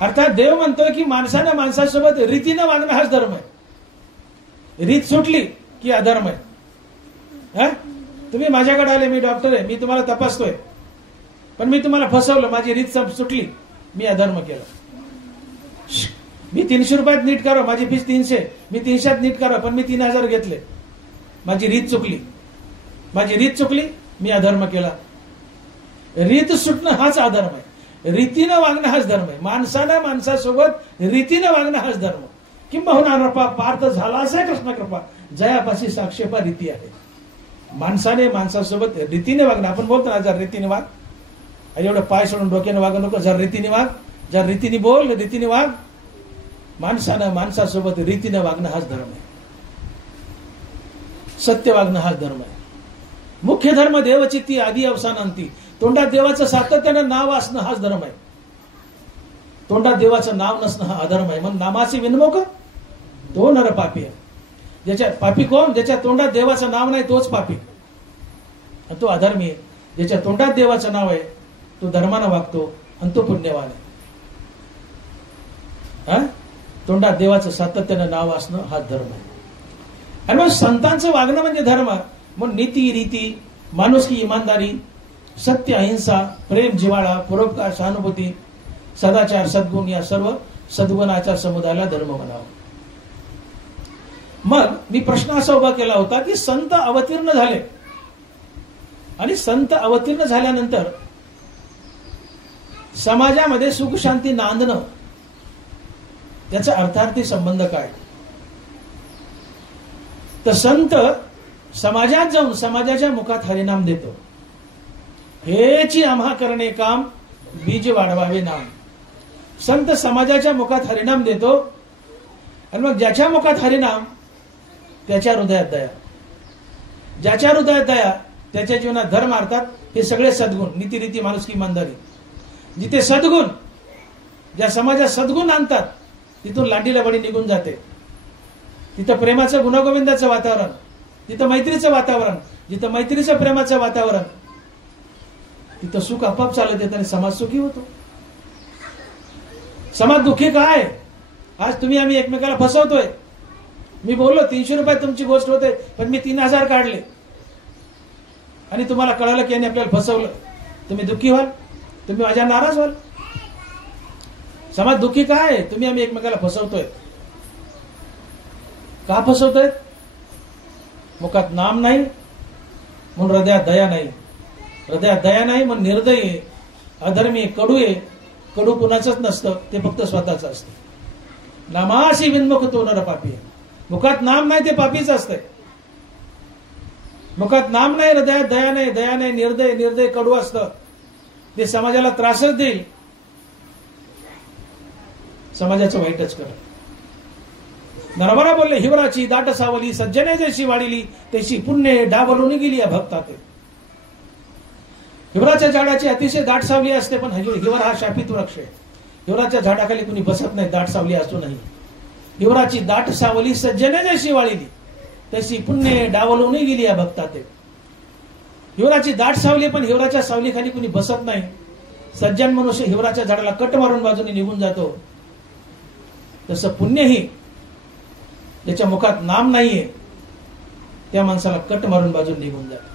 अर्थात देव म्हणतोय की माणसानं माणसासोबत रीतीने वागणं हाच धर्म आहे. रीत सुटली की अधर्म आहे. तुम्ही माझ्याकडे आले, मी डॉक्टर आहे, मी तुम्हाला तपासतोय, पण मी तुम्हाला फसवलं, माझी रीत सुटली, मी अधर्म केला. मी 300 रुपयात नीट करा, माझी फीस 300, मी 300 नीट करा, पण मी 3000 घेतले, माझी रीत चुकली. माझी रीत चुकली, मी अधर्म केला. रीत सुटणं हाच अधर्म आहे. रीतीनं वागणं हाच धर्म आहे. माणसानं माणसासोबत रीतीनं वागणं हाच धर्म. किंबहुना नृपा पार्थ झाला असे कृष्ण कृपा जयापाशी साक्षेपा रीती आहे. माणसाने माणसासोबत रीतीने वागणं. आपण बोलतो ना, जर रीतीने वाग, एवढं पाय सोडून डोक्याने वागू नको, जर रीतीने वाग, जर रीतीने बोल, रीतीने वाग. माणसानं माणसासोबत रीतीने वागणं हाच धर्म आहे. सत्य वागणं हाच धर्म आहे. मुख्य धर्म देवचित्ती आदी अवसानांती. तोंडात देवाचं सातत्यानं नाव असणं हाच धर्म आहे. तोंडात देवाचं नाव नसणं हा अधर्म आहे. मग नामाचे विनमुख तो नर पापी आहे. ज्याच्या पापी कोण? ज्याच्या तोंडात देवाचं नाव नाही तोच पापी, तो अधर्मी आहे. ज्याच्या तोंडात देवाचं नाव आहे तो धर्मानं वागतो आणि तो पुण्यवान आहे. तोंडात देवाचं सातत्यानं नाव असणं हा धर्म आहे. आणि मग संतांचं वागणं म्हणजे धर्म. मग नीती, रीती, माणुसकी, इमानदारी, सत्य, अहिंसा, प्रेम, जिव्हाळा, परोपकार, सहानुभूती, सदाचार, सद्गुण या सर्व सद्गुणाच्या समुदायाला धर्म म्हणावं. मग मी प्रश्न असा उभा केला होता की संत अवतीर्ण झाले आणि संत अवतीर्ण झाल्यानंतर समाजामध्ये सुख शांती नांदणं, त्याचा अर्थार्थी संबंध काय? तर संत समाजात जाऊन समाजाच्या मुखात हरिनाम देतो. हेची आम्हा करणे काम, बीज वाढवावे नाम. संत समाजाच्या मुखात हरिनाम देतो आणि मग ज्याच्या मुखात हरिनाम त्याच्या हृदयात दया, ज्याच्या हृदयात दया त्याच्या जीवनात धर्म अर्थात हे सगळे सद्गुण, नीतिरीती, माणुसकी, इमानदारी. जिथे सद्गुण, ज्या समाजात सद्गुण आणतात तिथून लांडीला बडी निघून जाते. तिथं प्रेमाचं गुणगोविंदाचं वातावरण, तिथं मैत्रीचं वातावरण, जिथं मैत्रीचं प्रेमाचं वातावरण, तिथं सुख आपोआप चालत येतं आणि समाज सुखी होतो. समाज दुःखी काय? आज तुम्ही आम्ही एकमेकाला फसवतोय. मी बोललो 300 रुपये तुमची गोष्ट होते, पण मी 3000 काढले आणि तुम्हाला कळालं की यांनी आपल्याला फसवलं. तुम्ही दुःखी व्हाल, तुम्ही माझ्या नाराज व्हाल. समाज दुःखी काय? तुम्ही आम्ही एकमेकाला फसवतोय. का फसवतोय? मुखात नाम नाही म्हणून हृदयात दया नाही, हृदयात दया नाही म्हणून निर्दयी आहे, अधर्मी, कडू आहे. कडू कुणाचंच नसतं, ते फक्त स्वतःच असतं. नामाशी विन्मुख तो नर पापी. मुखात नाम नाही ते पापीच असतंय. मुखात नाम नाही, हृदयात दया नाही, दया नाही, निर्दय, निर्दय कडू असतं. ते समाजाला त्रासच देईल, समाजाचं वाईटच कर. नरवरा बोलले, हिवराची दाट सावली सज्जने जशी वाढिली तशी पुण्य डावलून गेली या भक्तात. हिवराच्या झाडाची अतिशय दाट सावली असते, पण हिवर हा शापित वृक्ष आहे. हिवराच्या झाडाखाली कुणी बसत नाही, दाट सावली असूनही. हिवराची दाट सावली सज्जने जशी वाढिली तशी पुण्य डावलून गेली या भक्तात. हिवराची दाट सावली, पण हिवराच्या सावलीखाली कुणी बसत नाही. सज्जन मनुष्य हिवराच्या झाडाला कट मारून बाजूने निघून जातो. तसं पुण्यही ज्याच्या मुखात नाम नाहीये त्या माणसाला कट मारून बाजून निघून जातो.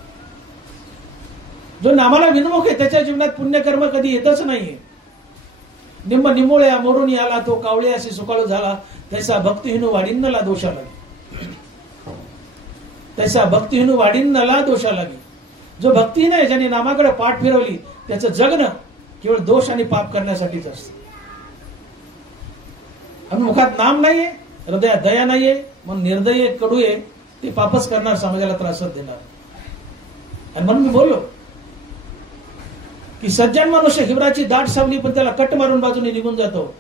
जो नामाला विनमुख आहे त्याच्या जीवनात पुण्यकर्म कधी येतच नाहीये. निंब निमोळ्या मोरून आला तो कावळे असे सुकाळू झाला, त्याचा भक्तिहीनू वाढिन्नला दोषा लागे. त्याचा भक्तिहीनू वाढिन्नला दोषा लागे. जो भक्ती नाही, ज्याने नामाकडे पाठ फिरवली, त्याचं जगणं केवळ दोष आणि पाप करण्यासाठीच असतं. आणि मुखात नाम नाहीये, हृदयात दया नाहीये म्हणून निर्दयी, कडू आहे, ते पापच करणार, समाजाला त्रासच देणार. आणि म्हणून मी बोललो की सज्जन मनुष्य हिवराची दाट सावली, पण त्याला कट मारून बाजूने निघून जातो.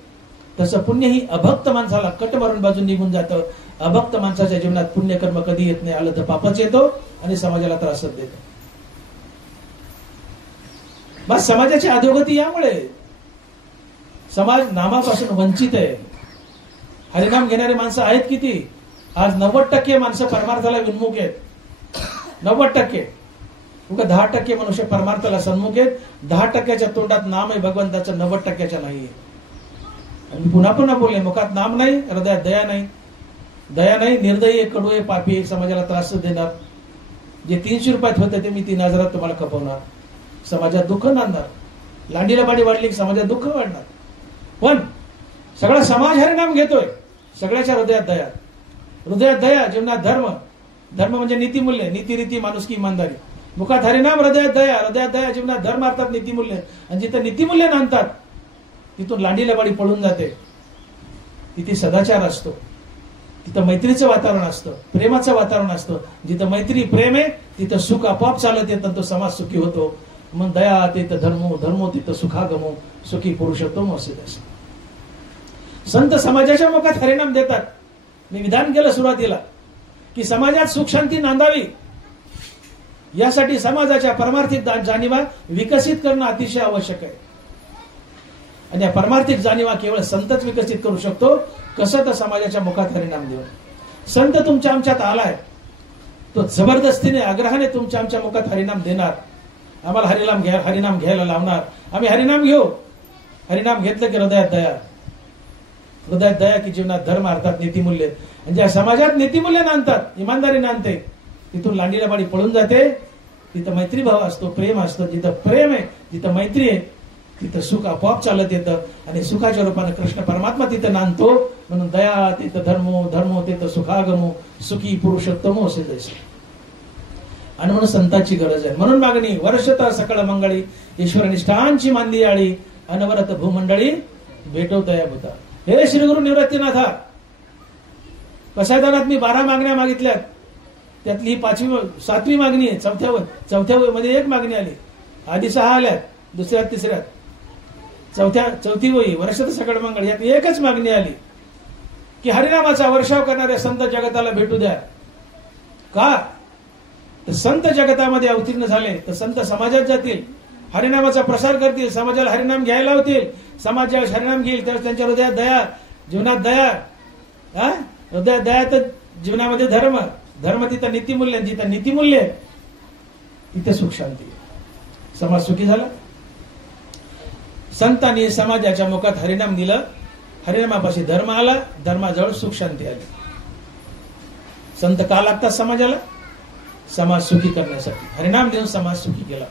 तसं पुण्य ही अभक्त माणसाला कट मारून बाजून निघून जातं. अभक्त माणसाच्या जीवनात पुण्यकर्म कधी येत नाही. आलं तर पापच येतो आणि समाजाला त्रासच देतो. बस समाजाची अधोगती यामुळे. समाज नामापासून वंचित आहे. हरिनाम घेणारे माणसं आहेत किती? आज 90% माणसं परमार्थाला विन्मुख आहेत. 90%. 10% मनुष्य परमार्थाला सन्मुख आहेत. 10%च्या तोंडात नाम आहे भगवंताचं, 90%च्या नाहीये. आणि पुन्हा पुन्हा बोलले, मुखात नाम नाही, हृदयात दया नाही. दया नाही, निर्दयी, कडू आहे, पापी आहे, समाजाला त्रास देणार. जे 300 रुपयात होतं ते मी 3000 तुम्हाला खपवणार. समाजात दुःख नांदणार. लांडीला बाडी वाढली, समाजात दुःख वाढणार. पण सगळा समाज हरिनाम घेतोय. सगळ्याच्या हृदयात दया. हृदयात दया, जीवनात धर्म. धर्म म्हणजे नीतिमूल्य, नीतिरीती, माणुसकी, इमानदारी. मुखात हरिनाम, हृदयात दया. हृदयात दया, जीवनात धर्म अर्थात नीतिमूल्य. आणि जिथं नीतिमूल्य नांदतात तिथून लांडीला बाडी पळून जाते. तिथे सदाचार असतो, तिथं मैत्रीचं वातावरण असतं, प्रेमाचं वातावरण असतं. जिथं मैत्री, प्रेम आहे तिथं सुख आपोआप चालत येतं, तो समाज सुखी होतो. मग दया तिथं धर्मो, धर्मो तिथं सुखागमो, सुखी पुरुषोत्तम असे. संत समाजाच्या मुखात हरिनाम देतात. मी विधान केलं सुरुवातीला की समाजात सुख शांती नांदावी यासाठी समाजाच्या परमार्थिक जाणीवा विकसित करणं अतिशय आवश्यक आहे. आणि या परमार्थिक जाणीवा केवळ संतच विकसित करू शकतो. कसं? तर समाजाच्या मुखात हरिनाम देऊन. संत तुमच्या आमच्यात आलाय, तो जबरदस्तीने, आग्रहाने तुमच्या आमच्या मुखात हरिनाम देणार. आम्हाला हरिनाम घ्यायला लावणार. आम्ही हरिनाम घेऊ. हरिनाम घेतलं की हृदयात दया. हृदयात दया की जीवनात धर्म अर्थात नीतिमूल्य. आणि ज्या समाजात नीतिमूल्य नांदतात, इमानदारी नांदते, तिथून लांडीला बाडी पळून जाते. तिथं मैत्रीभाव असतो, प्रेम असतं. जिथं प्रेम आहे, जिथं मैत्री आहे, तिथं सुख आपोआप चालत येतं. आणि सुखाच्या रूपाने कृष्ण परमात्मा तिथं नांदतो. म्हणून दया तिथं धर्मो, धर्मो तिथं सुखागमो, सुखी पुरुषोत्तमो असे जैसे. आणि म्हणून संतांची गरज आहे. म्हणून मागणी वर्षता सकळ मंगळी, ईश्वर निष्ठांची मांदी आळी, अनवरत भूमंडळी भेटवतया भूता. हे श्रीगुरु निवृत्तीनाथा, पसायदानात मी 12 मागण्या मागितल्यात, त्यातली ही 7वी मागणी आहे. चौथ्या मध्ये 1 मागणी आली, आधी 6 आल्यात, दुसऱ्यात तिसऱ्यात, चौथी वही वर्षात सकळ मंगळ यात 1च मागणी आली की हरिनामाचा वर्षाव करणाऱ्या संत जगताला भेटू द्या. का तर संत जगतामध्ये अवतीर्ण झाले तर संत समाजात जातील, हरिनामाचा प्रसार करतील, समाजाला हरिनाम घ्यायला होतील. समाज ज्यावेळेस हरिनाम घेईल त्यावेळेस त्यांच्या हृदयात दया, जीवनात दया, हृदयात दया तर जीवनामध्ये धर्म, धर्म तिथं नीतिमूल्य, जिथं नीतिमूल्य तिथे सुख शांती, समाज सुखी झाला. संतांनी समाजाच्या मुखात हरिनाम दिलं, हरिनामापाशी धर्म आला, धर्माजवळ सुख शांती आली. संत का लागतात समाजाला? समाज सुखी करण्यासाठी. हरिनाम देऊन समाज सुखी केला.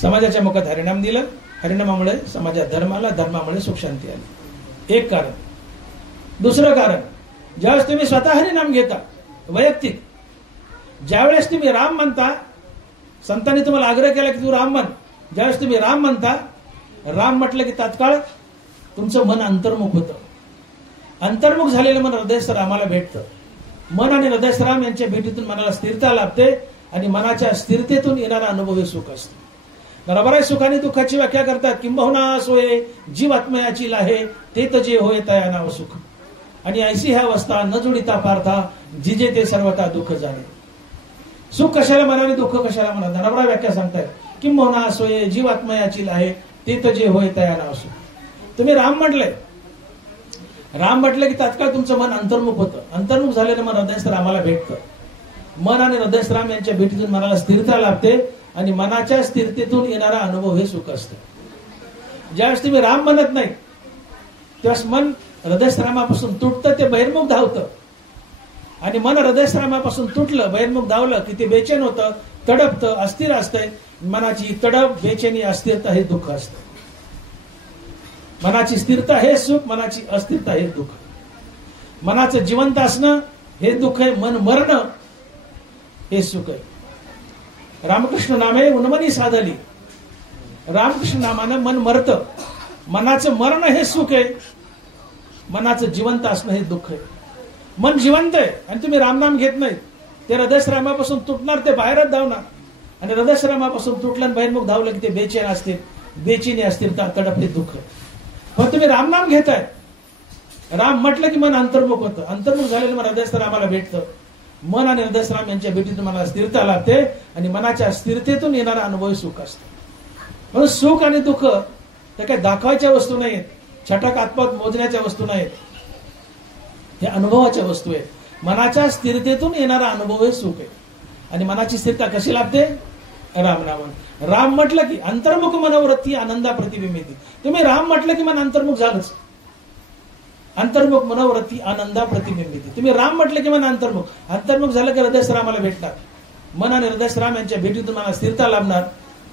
समाजाच्या मुखात हरिनाम दिलं, हरिनामामुळे समाजात धर्म आला, धर्मामुळे सुख शांती आली. एक कारण. दुसरं कारण, ज्यावेळेस तुम्ही स्वतः हरिनाम घेता वैयक्तिक, ज्यावेळेस तुम्ही राम म्हणता, संतांनी तुम्हाला आग्रह केला की तू राम म्हण, ज्यावेळेस तुम्ही राम म्हणता, राम म्हटलं की तात्काळ तुमचं मन अंतर्मुख होतं. अंतर्मुख झालेलं मन हृदयस्थ रामाला भेटतं. मन आणि हृदयस्थ राम यांच्या भेटीतून मनाला स्थिरता लाभते आणि मनाच्या स्थिरतेतून येणारा अनुभव हे सुख असतो. बरोबर सुख आणि दुःखाची व्याख्या करतात. किंबहुना सोये जीव आत्मयाची लाहे, ते तर जे होय तया नाव सुख. आणि ऐसी ह्या अवस्था न जोडिता पार्था, जिजे ते सर्वता दुःख जाणे. सुख कशाला म्हणा आणि दुःख कशाला म्हणा? धनाबरा व्याख्या सांगतायत. किंबहुना सोये जीव आत्मयाची लाहे, ते तर जे होय तया नाव सुख. तुम्ही राम म्हटलंय, राम म्हटलं की तात्काळ तुमचं मन अंतर्मुख होतं. अंतर्मुख झालेलं मन हृदयस्थ रामाला भेटतं. मन आणि हृदयस्थ राम यांच्या भेटीतून मनाला स्थिरता लाभते आणि मनाच्या स्थिरतेतून येणारा अनुभव हे सुख असतं. ज्यावेळेस तुम्ही राम म्हणत नाही त्यावेळेस मन हृदयस्थ रामापासून तुटतं, ते बहिर्मुख धावतं. आणि मन हृदयस्थ रामापासून तुटलं, बहिर्मुख धावलं की ते बेचैन होतं, तडपतं, अस्थिर असतंय. मनाची तडप, बेचैनी, अस्थिरता हे दुःख असतं. मनाची स्थिरता हे सुख, मनाची अस्थिरता हे दुःख. मनाचं जिवंत असणं हे दुःख आहे, मन मरणं हे सुख आहे. रामकृष्ण नामे उन्मनी साधली, रामकृष्ण नामानं मन मरतं. मनाचं मरण हे सुख आहे, मनाचं जिवंत असणं हे दुःख आहे. मन जिवंत आहे आणि तुम्ही रामनाम घेत नाही, ते हृदयस्थ रामापासून तुटणार, ते बाहेरच धावणार. आणि हृदयस्थ रामापासून तुटलं बाहेरमुख धावलं की ते बेचैन असते, बेचैनी, अस्थिरता, तडप हे दुःख. पण तुम्ही रामनाम घेताय, राम म्हटलं की मन अंतर्मुख होतं. अंतर्मुख झालेलं मन हृदयस्थ रामाला भेटतं. मन आणि हृदयस्थ राम यांच्या भेटीतून मला स्थिरता लाभते आणि मनाच्या स्थिरतेतून येणारा अनुभव सुख असतो. म्हणून सुख आणि दुःख हे काही दाखवायच्या वस्तू नाहीत, छटाक आत्मात मोजण्याच्या वस्तू नाहीत, हे अनुभवाच्या वस्तू आहेत. मनाच्या स्थिरतेतून येणारा अनुभव हे सुख आहे. आणि मनाची स्थिरता कशी लाभते? रामनाम. राम म्हटलं की अंतर्मुख मनोवृत्ती आनंदा प्रतिबिंबित. तुम्ही राम म्हटलं की मन अंतर्मुख झालंच. अंतर्मुख मनोवृत्ती आनंदा प्रतिबिंबित. तुम्ही राम म्हटलं की मन अंतर्मुख, अंतर्मुख झालं की हृदयस्थ रामाला भेटणार. मन आणि हृदयस्थ राम यांच्या भेटीतून मला स्थिरता लाभणार.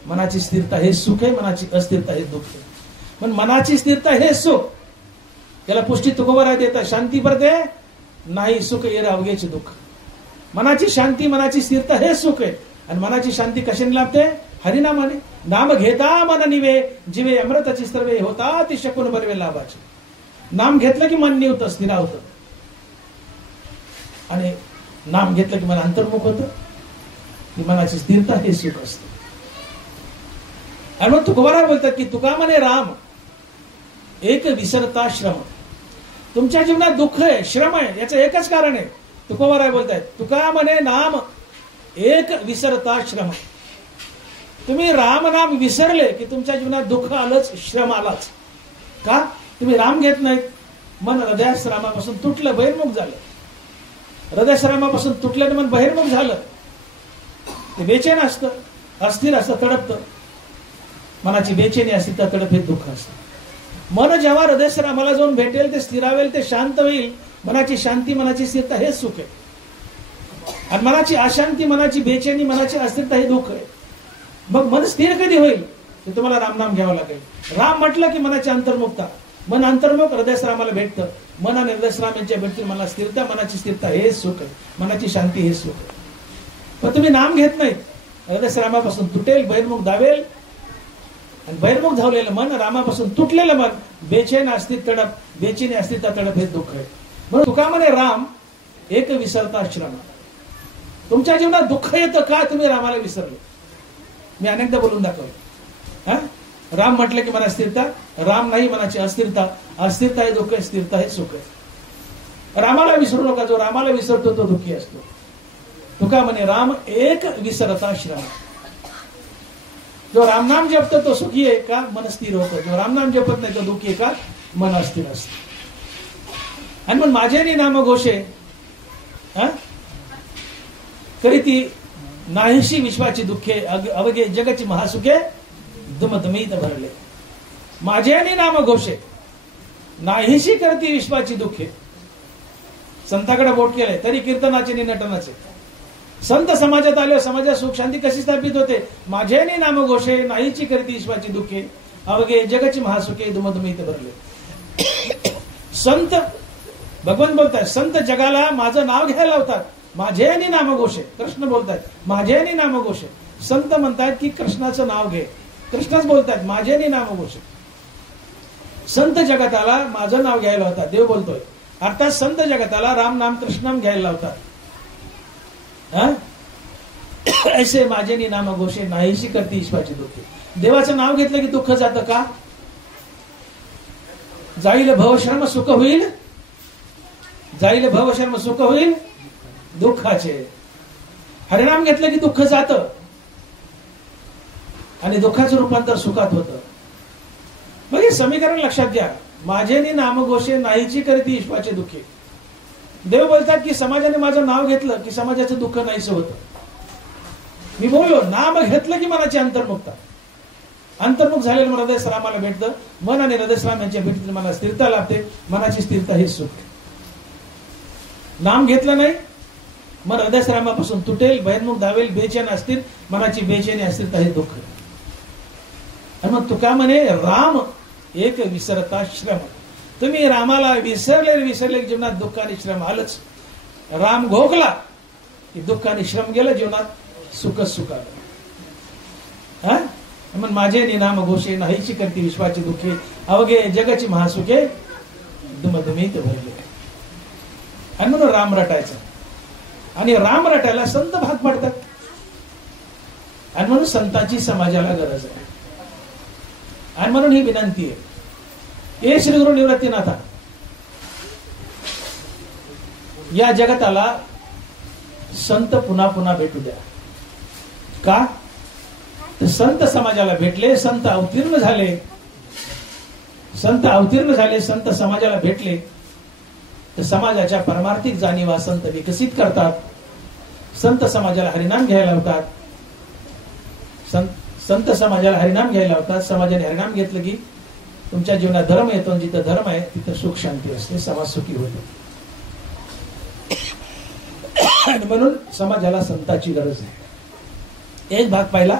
मनाची स्थिरता हे सुख आहे, मनाची अस्थिरता हे दुःख आहे. पण मनाची स्थिरता हे सुख, त्याला पुष्टी तुकोबराय देतात. शांती पडते नाही सुख येर अवघेचे दुःख. मनाची शांती, मनाची स्थिरता हे सुख आहे. आणि मनाची शांती कशाने लाभते? हरिनामाने. नाम घेता मन निवे, जीवे अमृताची सर्वे होता ती शकून बरवे लाभाचे. नाम घेतलं की मन निवतं, स्थिरावतं. आणि नाम घेतलं की मन अंतर्मुख होतं. की मनाची स्थिरता हे सुख असतं. आणि मग तुकोबाराय बोलतात की तुका म्हणे राम एक विसरता श्रम. तुमच्या जीवनात दुःख आहे, श्रम आहे, याचं एकच कारण आहे. तुकोबाराय बोलतायत तुका म्हणे नाम एक विसरता श्रम. तुम्ही राम नाम विसरले की तुमच्या जीवनात दुःख आलंच, श्रम आलाच. का? तुम्ही राम घेत नाहीत. मन हृदयास रामापासून तुटलं, बहिर्मुख झालं. हृदयास रामापासून तुटल्याने मन बहिर्मुख झालं. ते बेचैन असतं, अस्थिर असतं, तडपतं. मनाची बेचैनी असते, तर तडप हे दुःख असतं. मन जेव्हा हृदयास रामाला जाऊन भेटेल, ते स्थिरावेल, ते शांत होईल. मनाची शांती, मनाची स्थिरता हे सुख आहे. आणि मनाची अशांती, मनाची बेचैनी, मनाची अस्थिरता हे दुःख आहे. मग मन स्थिर कधी होईल? ते तुम्हाला रामनाम घ्यावं लागेल. राम म्हटलं की मनाची अंतर्मुखता, मन अंतर्मुख, हृदयस्थ रामाला भेटतं. मन आणि हृदयस्थ राम यांच्या भेटतील मला स्थिरता, मनाची स्थिरता हे सुख आहे, मनाची शांती हे सुख आहे. पण तुम्ही नाम घेत नाही, हृदयस्थ रामापासून तुटेल, बहिर्मुख धावेल. आणि बहिर्मुख झालेलं मन, रामापासून तुटलेलं मन, बेचैन असती तडप, बेचैनी असती तडप, हे दुःख आहे. म्हणून तुका म्हणे राम एक विसरता श्रम. तुमच्या जीवनात दुःख येतं का तुम्ही रामाला विसरले? मी अनेकदा बोलून दाखवलं. हा, राम म्हटलं की मनात स्थिरता, राम नाही मनाची अस्थिरता. अस्थिरता हे दुःख आहे, स्थिरता हे सुख आहे. रामाला विसरू नका. जो रामाला विसरतो तो दुःखी असतो. तुका म्हणे राम एक विसरता श्रम. जो रामनाम जपतो तो सुखी आहे का? मन स्थिर होतं. जो रामनाम जपत नाही तो दुःखी आहे का? मन अस्थिर असतं. आणि मग माझे नाम घोषे तरी ती नाहीशी विश्वाची दुःखे, अवघे जगाची महासुखे दुमदुमीत भरले. माझे नाम घोषे नाहीशी करती विश्वाची दुःखे. संताकडे बोट केलंय तरी कीर्तनाचे नि नटनाचे. संत समाजात आले, समाजात सुख शांती कशी स्थापित होते? माझे नाम घोषे नाहीची करती विश्वाची दुःखे, अवघे जगाची महासुखे दुमदुमीत भरले. संत भगवान बोलतात, संत जगाला माझं नाव घ्यायला लावतात. माझे नाम घोषे, कृष्ण बोलतात माझे नाम घोषे. संत म्हणतात की कृष्णाचं नाव घे. कृष्णच बोलतात माझे नाम घोषे. संत जगताला माझं नाव घ्यायला होतात. देव बोलतोय अर्थात संत जगताला राम नाम कृष्णम घ्यायला लावतात. ऐसे माझे नाम घोषे नाहीशी करती ईश्वाची दुःखे. देवाचं नाव घेतलं की दुःख जातं का? जाईल भवश्रम सुख होईल, जाईल भवश्रम सुख होईल दुःखाचे. हरिनाम घेतलं की दुःख जातं आणि दुःखाचं रूपांतर सुखात होतं. मग हे समीकरण लक्षात घ्या. माझे नाम घोषे नाहीची करती ईश्वाचे दुःखे. देव बोलतात की समाजाने माझं नाव घेतलं की समाजाचं दुःख नाहीसं होतं. मी बोललो नाम घेतलं की मनाची अंतर्मुखता. अंतर्मुख झालेलं मन हृदयश्रामाला भेटतं. मन आणि हृदयश्राम यांच्या भेटीत मनाला स्थिरता लाभते. मनाची स्थिरता हे सुख. नाम घेतलं नाही मन हृदयश्रामापासून तुटेल, बहिर्मुख धावेल, बेचैन असतील, मनाची बेचैनी अस्थिरता हे दुःख. आणि मग तुका म्हणे राम एक विसरता श्रम. तुम्ही रामाला विसरले जीवनात दुःख आणि श्रम आलंच. राम घोकला की दुःख आणि श्रम गेलं, जीवनात सुख आलं. मग माझे नाम घोषे नाहीची करती विश्वाची दुःखे, अवघे जगाची महासुखे दुमदुमीत भरले. आणि म्हणून राम रटायचं. आणि राम रटायला संत भाग पडतात. आणि म्हणून संतांची समाजाला गरज आहे. आणि म्हणून ही विनंती आहे, हे श्री गुरु निवृत्तीनाथा, या जगताला संत पुन्हा पुन्हा भेटू द्या. का? तर संत समाजाला भेटले, संत अवतीर्ण झाले, संत समाजाला भेटले तर समाजाच्या परमार्थिक जाणीवा संत विकसित करतात. संत समाजाला हरिनाम घ्यायला लावतात. संत समाजाला हरिनाम घ्यायला लावतात. समाजाने हरिनाम घेतलं की तुमच्या जीवनात धर्म येतो. जिथं धर्म आहे तिथं सुख शांती असते, समाज सुखी होतो. आणि म्हणून समाजाला संताची गरज आहे. एक भाग पाहिला,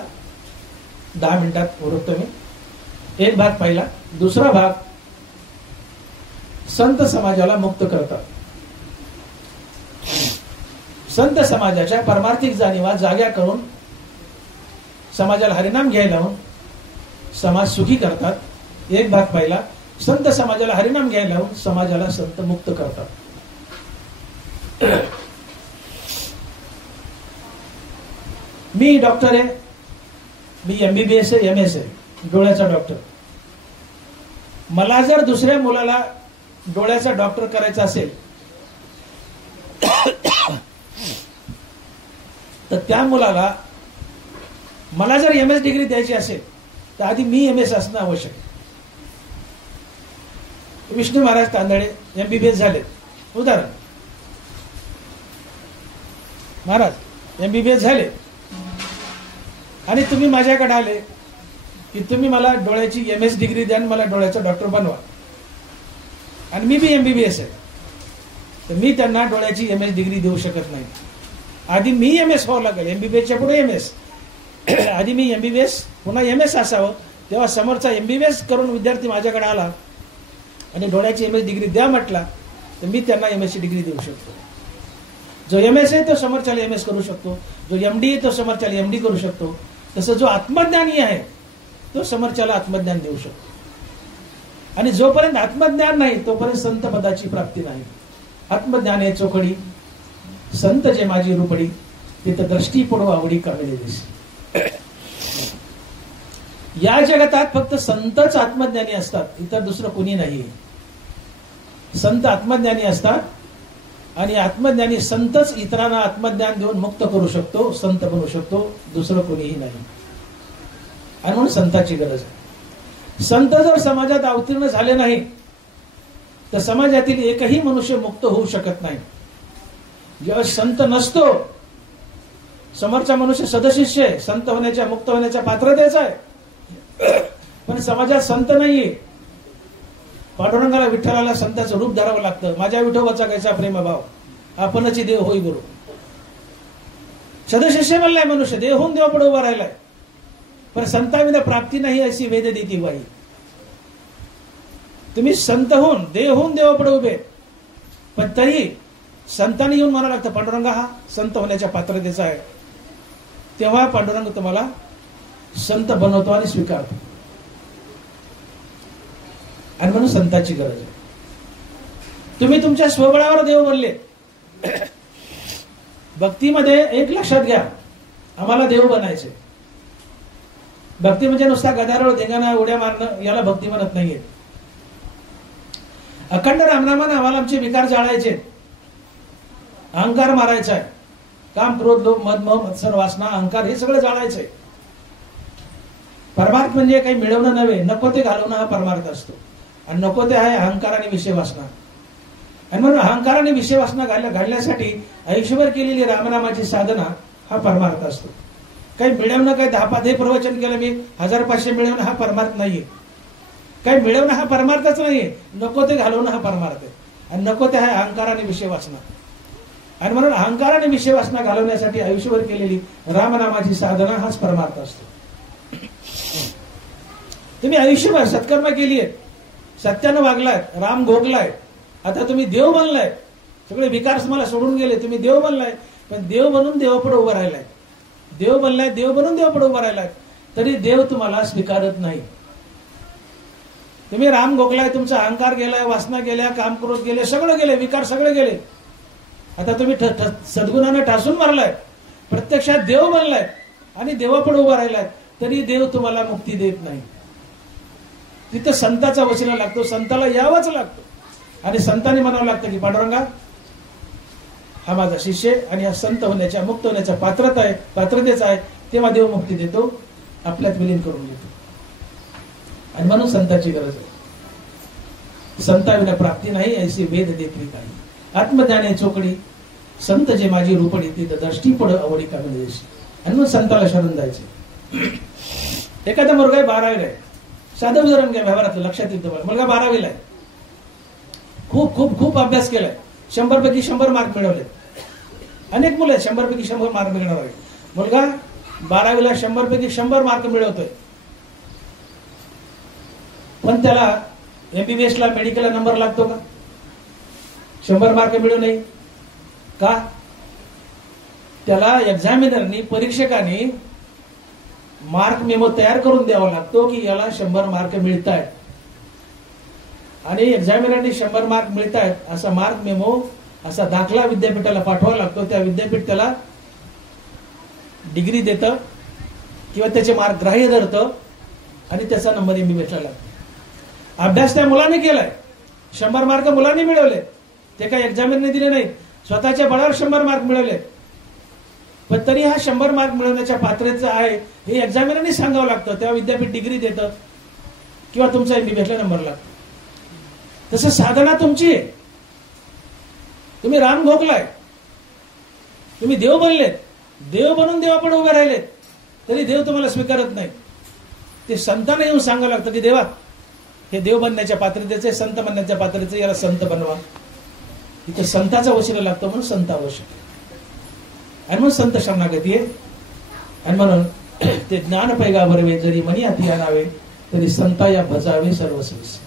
10 मिनिटात ओळखतो मी. एक भाग पाहिला. दुसरा भाग संत समाजाला मुक्त करतात. संत समाजाच्या परमार्थिक जाणीवा जाग्या करून समाजाला हरिनाम घ्यायला लावून समाज सुखी करतात. एक भाग पाहिला. संत समाजाला हरिनाम घ्यायला लावून समाजाला संत मुक्त करतात. मी डॉक्टर आहे, मी MBBS आहे, MS आहे, डोळ्याचा डॉक्टर. मला जर दुसऱ्या मुलाला डोळ्याचा डॉक्टर करायचा असेल तर त्या मुलाला मला जर MS डिग्री द्यायची असेल तर आधी मी MS असणं आवश्यक आहे. विष्णू महाराज तांदळे MBBS झाले उदाहरण. महाराज MBBS झाले आणि तुम्ही माझ्याकडे आले की तुम्ही मला डोळ्याची MS डिग्री द्या आणि मला डोळ्याचा डॉक्टर बनवा. आणि मी बी MBBS आहे तर मी त्यांना डोळ्याची MS डिग्री देऊ शकत नाही. आधी मी MS व्हावं लागेल. MBBSच्या पुढे MS. आधी मी MBBS पुन्हा MS असावं. तेव्हा समोरचा MBBS करून विद्यार्थी माझ्याकडे आला आणि डोळ्याची MS डिग्री द्या म्हटला तर मी त्यांना MS ची डिग्री देऊ शकतो. जो MS आहे तो समोरच्याला MS करू शकतो. जो MD आहे तो समोरच्याला MD करू शकतो. तसं जो आत्मज्ञानी आहे तो समोरच्याला आत्मज्ञान देऊ शकतो. आणि जोपर्यंत आत्मज्ञान नाही तोपर्यंत संत पदाची प्राप्ती नाही. आत्मज्ञाने चोखडी संत जे माझी रूपडी, तिथं दृष्टी पडो आवडी कामिले दिसे. या जगतात फक्त संतच आत्मज्ञानी असतात, इतर दुसरं कोणी नाही. संत आत्मज्ञानी असतात आणि आत्मज्ञानी संतच इतरांना आत्मज्ञान देऊन मुक्त करू शकतो, संत बनवू शकतो, दुसरं कोणीही नाही. आणि म्हणून संताची गरज आहे. संत जर समाजात अवतीर्ण झाले नाही तर समाजातील एकही मनुष्य मुक्त होऊ शकत नाही. जेव्हा संत नसतो, समोरचा मनुष्य सदशिष्य आहे, संत होण्याच्या मुक्त होण्याच्या पात्रतेचा आहे, पण समाजात संत नाहीये. पांडुरंगाला विठ्ठलाला संताचं रूप धरावं लागतं. माझ्या विठोबाचा कैसा प्रेमभाव, आपणची देव होई गुरु. सदशिष्य म्हणलाय मनुष्य, देव होऊन देवा पुढे उभा राहिलाय, पण संताविना प्राप्ती नाही अशी वेद देती बाई. तुम्ही संत होऊन देव होऊन देवा पुढे उभे, पण तरी संतांनी येऊन म्हणावं लागतं पांडुरंगा हा संत होण्याच्या पात्रतेचा आहे. तेव्हा पांडुरंग तुम्हाला संत बनवतो आणि स्वीकारतो. आणि म्हणून संताची गरज आहे. तुम्ही तुमच्या स्वबळावर देव बनले. भक्तीमध्ये एक लक्षात घ्या, आम्हाला देव बनायचे. भक्ती म्हणजे नुसता गदारोळ धिंगाणा उड्या मारणं याला भक्ती म्हणत नाहीये. अखंड रामनामाने आम्हाला आमचे विकार जाळायचे, अहंकार मारायचा आहे. काम, क्रोध, लोभ, मद, मोह, मत्सर, वासना, अहंकार हे सगळं जाळायचंय. परमार्थ म्हणजे काही मिळवणं नव्हे, नको ते घालवणं हा परमार्थ असतो. आणि नको ते आहे अहंकार आणि विषय वासना. आणि म्हणून अहंकार आणि विषय वासना घालण्यासाठी आयुष्यभर केलेली रामनामाची साधना हा परमार्थ असतो. काही मिळवणं, काही 10 हे प्रवचन केलं मी 1500 मिळवणं हा परमार्थ नाहीये. काही मिळवणं हा परमार्थच नाहीये, नको ते घालवणं हा परमार्थ आहे. आणि नको ते आहे अहंकार आणि विषय वासना. आणि म्हणून अहंकार आणि विषय वासना घालवण्यासाठी आयुष्यभर केलेली रामनामाची साधना हाच परमार्थ असतो. तुम्ही आयुष्यभर सत्कर्म केली आहे, सत्यानं वागलाय, राम भोगलाय, आता तुम्ही देव बनलाय. सगळे विकार तुम्हाला सोडून गेले, तुम्ही देव बनलाय. पण देव बनून देवापुढे उभं राहिलाय, देव बनलाय, देव बनून देवापुढे उभं राहिलाय, तरी देव तुम्हाला स्वीकारत नाही. तुम्ही राम भोगलाय, तुमचा अहंकार गेलाय, वासना गेल्या, काम क्रोध गेले, सगळं गेले, विकार सगळे गेले. आता तुम्ही सद्गुणानं ठासून मारलाय, प्रत्यक्षात देव बनलाय आणि देवापुढे उभा राहिलाय, तरी देव तुम्हाला मुक्ती देत नाही. तिथं संताचा वशिला लागतो, संताला यावंच लागतो. आणि संतांनी म्हणावं लागतं की पांडुरंगा हा माझा शिष्य आणि हा संत होण्याच्या, मुक्त होण्याच्या पात्रतेचा आहे. तेव्हा देव मुक्ती देतो, आपल्यात विलीन करून घेतो. आणि म्हणून संताची गरज आहे. संताविना प्राप्ती नाही अशी वेद देते काही. आत्मज्ञाने चोकडी संत जे माझी रूपडी, तिथं दृष्टी पड आवडी कामिले दिसे. आणि मग संताला शरण जायचे. एखादा मुलगा 12वीला आहे, साधं उदाहरण घ्या व्यवहारातलं, लक्षात येईल तुम्हाला. मुलगा 12वीला आहे, खूप खूप खूप अभ्यास केलाय, 100 पैकी 100 मार्क मिळवले. अनेक मुलं आहेत 100 पैकी 100 मार्क मिळवणार आहे. मुलगा 12वीला 100 पैकी 100 मार्क मिळवतोय, पण त्याला MBBS ला, मेडिकलला नंबर लागतो का? 100 मार्क मिळू नये का? त्याला एक्झामिनरनी, परीक्षकांनी मार्क मेमो तयार करून द्यावा लागतो की याला 100 मार्क मिळत आहेत. आणि एक्झामिनरनी 100 मार्क मिळत आहेत असा मार्क मेमो, असा दाखला विद्यापीठाला पाठवावा लागतो. त्या विद्यापीठ त्याला डिग्री देतं किंवा त्याचे मार्क ग्राह्य धरतं आणि त्याचा नंबर MBBS ला लागतो. अभ्यास त्या मुलाने केलाय, 100 मार्क मुलांनी मिळवले, ते काही एक्झामिनरने दिले नाहीत, स्वतःच्या बळावर 100 मार्क मिळवले. पण तरी हा 100 मार्क मिळवण्याच्या पात्रतेचा आहे हे एक्झामिनरनी सांगावं लागतं. तेव्हा विद्यापीठ डिग्री देतं किंवा तुमचा MBBS ला नंबर लागतो. तसं साधना तुमची आहे. तुम्ही राम भोगलाय, तुम्ही देव बनलेत, देव बनून देवापुढे उभे राहिलेत, तरी देव तुम्हाला स्वीकारत नाही. ते संतांना येऊन सांगावं लागतं की देवा हे देव बनण्याच्या पात्रतेचे, संत बनण्याच्या पात्रतेचे, याला संत बनवा. इथे संताचा वशिला लागतो, म्हणून संत आवश्यक. आणि म्हणून संत शरणागती आहे. आणि म्हणून ते ज्ञान पैगा भरवे जरी मनी हाती आणावे, तरी संता या भजावे सर्वस्वीस.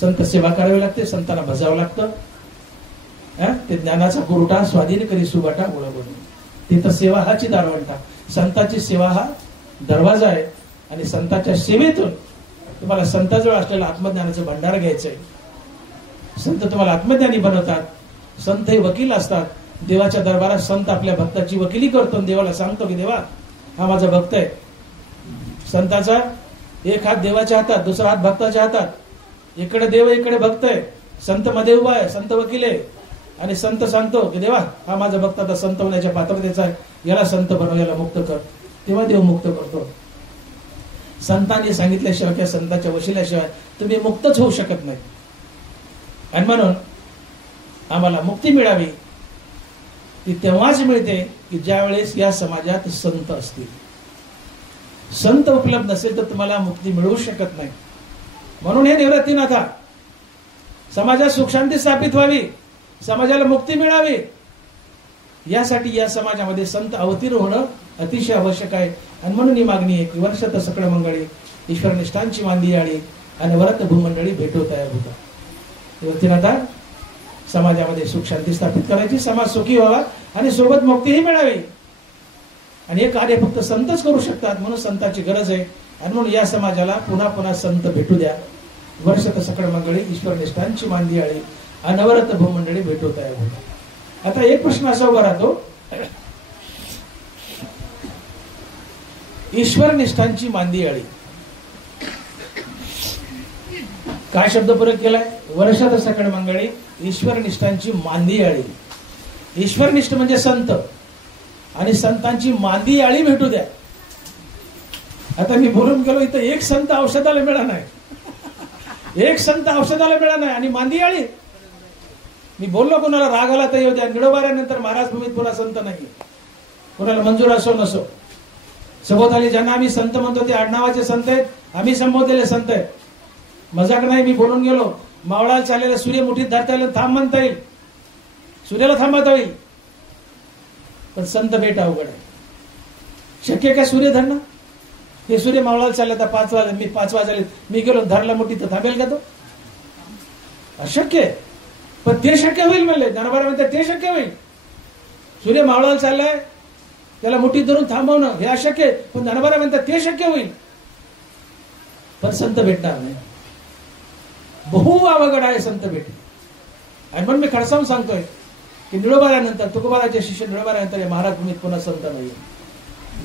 संत सेवा करावी लागते, संतांना भजावं लागतं. ते ज्ञानाचा गुरुटा स्वाधीन करी सुबाटा ओळख. तिथं सेवा हाची दारवंटा. संताची सेवा हा दरवाजा आहे आणि संतांच्या सेवेतून तुम्हाला संताजवळ असलेलं आत्मज्ञानाचं भंडार घ्यायचंय. संत तुम्हाला आत्मज्ञानी बनवतात. संत हे वकील असतात. देवाच्या दरबारात संत आपल्या भक्ताची वकिली करतो. देवाला सांगतो की देवा हा माझा भक्त आहे. संताचा एक हात देवाच्या हातात, दुसरा हात भक्ताच्या हातात. इकडे देव इकडे भक्त आहे. संत मध्ये उभा आहे, संत वकील आहे. आणि संत सांगतो की देवा हा माझा भक्त आता संत होण्याच्या पात्रतेचा आहे, याला संत बनव, याला मुक्त कर. तेव्हा देव मुक्त करतो. संतांनी सांगितल्याशिवाय किंवा संतांच्या वशिल्याशिवाय तुम्ही मुक्तच होऊ शकत नाही. आणि म्हणून आम्हाला मुक्ती मिळावी ती तेव्हाच मिळते की ज्या वेळेस या समाजात संत असतील. संत उपलब्ध नसेल तर तुम्हाला मुक्ती मिळवू शकत नाही. म्हणून हे निवृत्तीनाथा समाजात सुखशांती स्थापित व्हावी, समाजाला मुक्ती मिळावी, यासाठी या समाजामध्ये संत अवतीर्ण होणं अतिशय आवश्यक आहे. आणि म्हणून ही मागणी आहे की वर्षात सकळ मंगळी ईश्वरनिष्ठांची मांदी आळी आणि वरत भूमंडळी भेटो तयार होता. निवृत्तीनाथा समाजामध्ये सुख शांती स्थापित करायची, समाज सुखी व्हावा आणि सोबत मुक्तीही मिळावी. आणि हे कार्य फक्त संतच करू शकतात. म्हणून संतांची गरज आहे. आणि म्हणून या समाजाला पुन्हा पुन्हा संत भेटू द्या. वर्षात सकळ मंगळी ईश्वरनिष्ठांची मांदी आळी अनवरत भूमंडळी भेटो तयार होता. आता एक प्रश्न असा उभा राहतो, ईश्वरनिष्ठांची मांदी आळी काय शब्द प्रयोग केलाय? वर्षात सकळ मंगळी ईश्वरनिष्ठांची मांदी आळी. ईश्वरनिष्ठ म्हणजे संत आणि संतांची मांदी आळी भेटू द्या. आता मी बोलून गेलो इथं एक संत औषधाला मिळा नाही, एक संत औषधाला मिळा नाही आणि मांदी आळी. मी बोललो कोणाला राग आला तर येऊ द्या. निडोबाऱ्यानंतर महाराज भूमीत पुन्हा संत नाही. कोणाला मंजूर असो नसो, सभोवताली ज्यांना आम्ही संत म्हणतो ते आडनावाचे संत आहेत, आम्ही संबोधलेले संत आहेत. मजाक नाही. मी बोलून गेलो मावळाला चाललेला सूर्य मुठीत धरता येईल, थांब म्हणता येईल, सूर्याला थांबवता येईल, पण संत भेट अवघड आहे. शक्य काय सूर्य धरणं? हे सूर्य मावळाला चालले आता 5 वाजले, मी 5 वाजले, मी गेलो धरला मुठीत, तर थांबेल का तो? अशक्य आहे. पण ते शक्य होईल म्हणले ज्ञानोबा म्हणतात, ते शक्य होईल. सूर्य मावळाला चाललाय, त्याला मुठीत धरून थांबवणं हे अशक्य आहे. पण ज्ञानोबा म्हणतात ते शक्य होईल. पण संत भेटणार नाही. बहु अवघड आहे संत भेट. आणि म्हणून मी खडसावून सांगतोय की निळोबाऱ्यानंतर तुकोबाराचे शिष्य निळोबाऱ्यानंतर या महाराज भूमीत पुन्हा संत नाही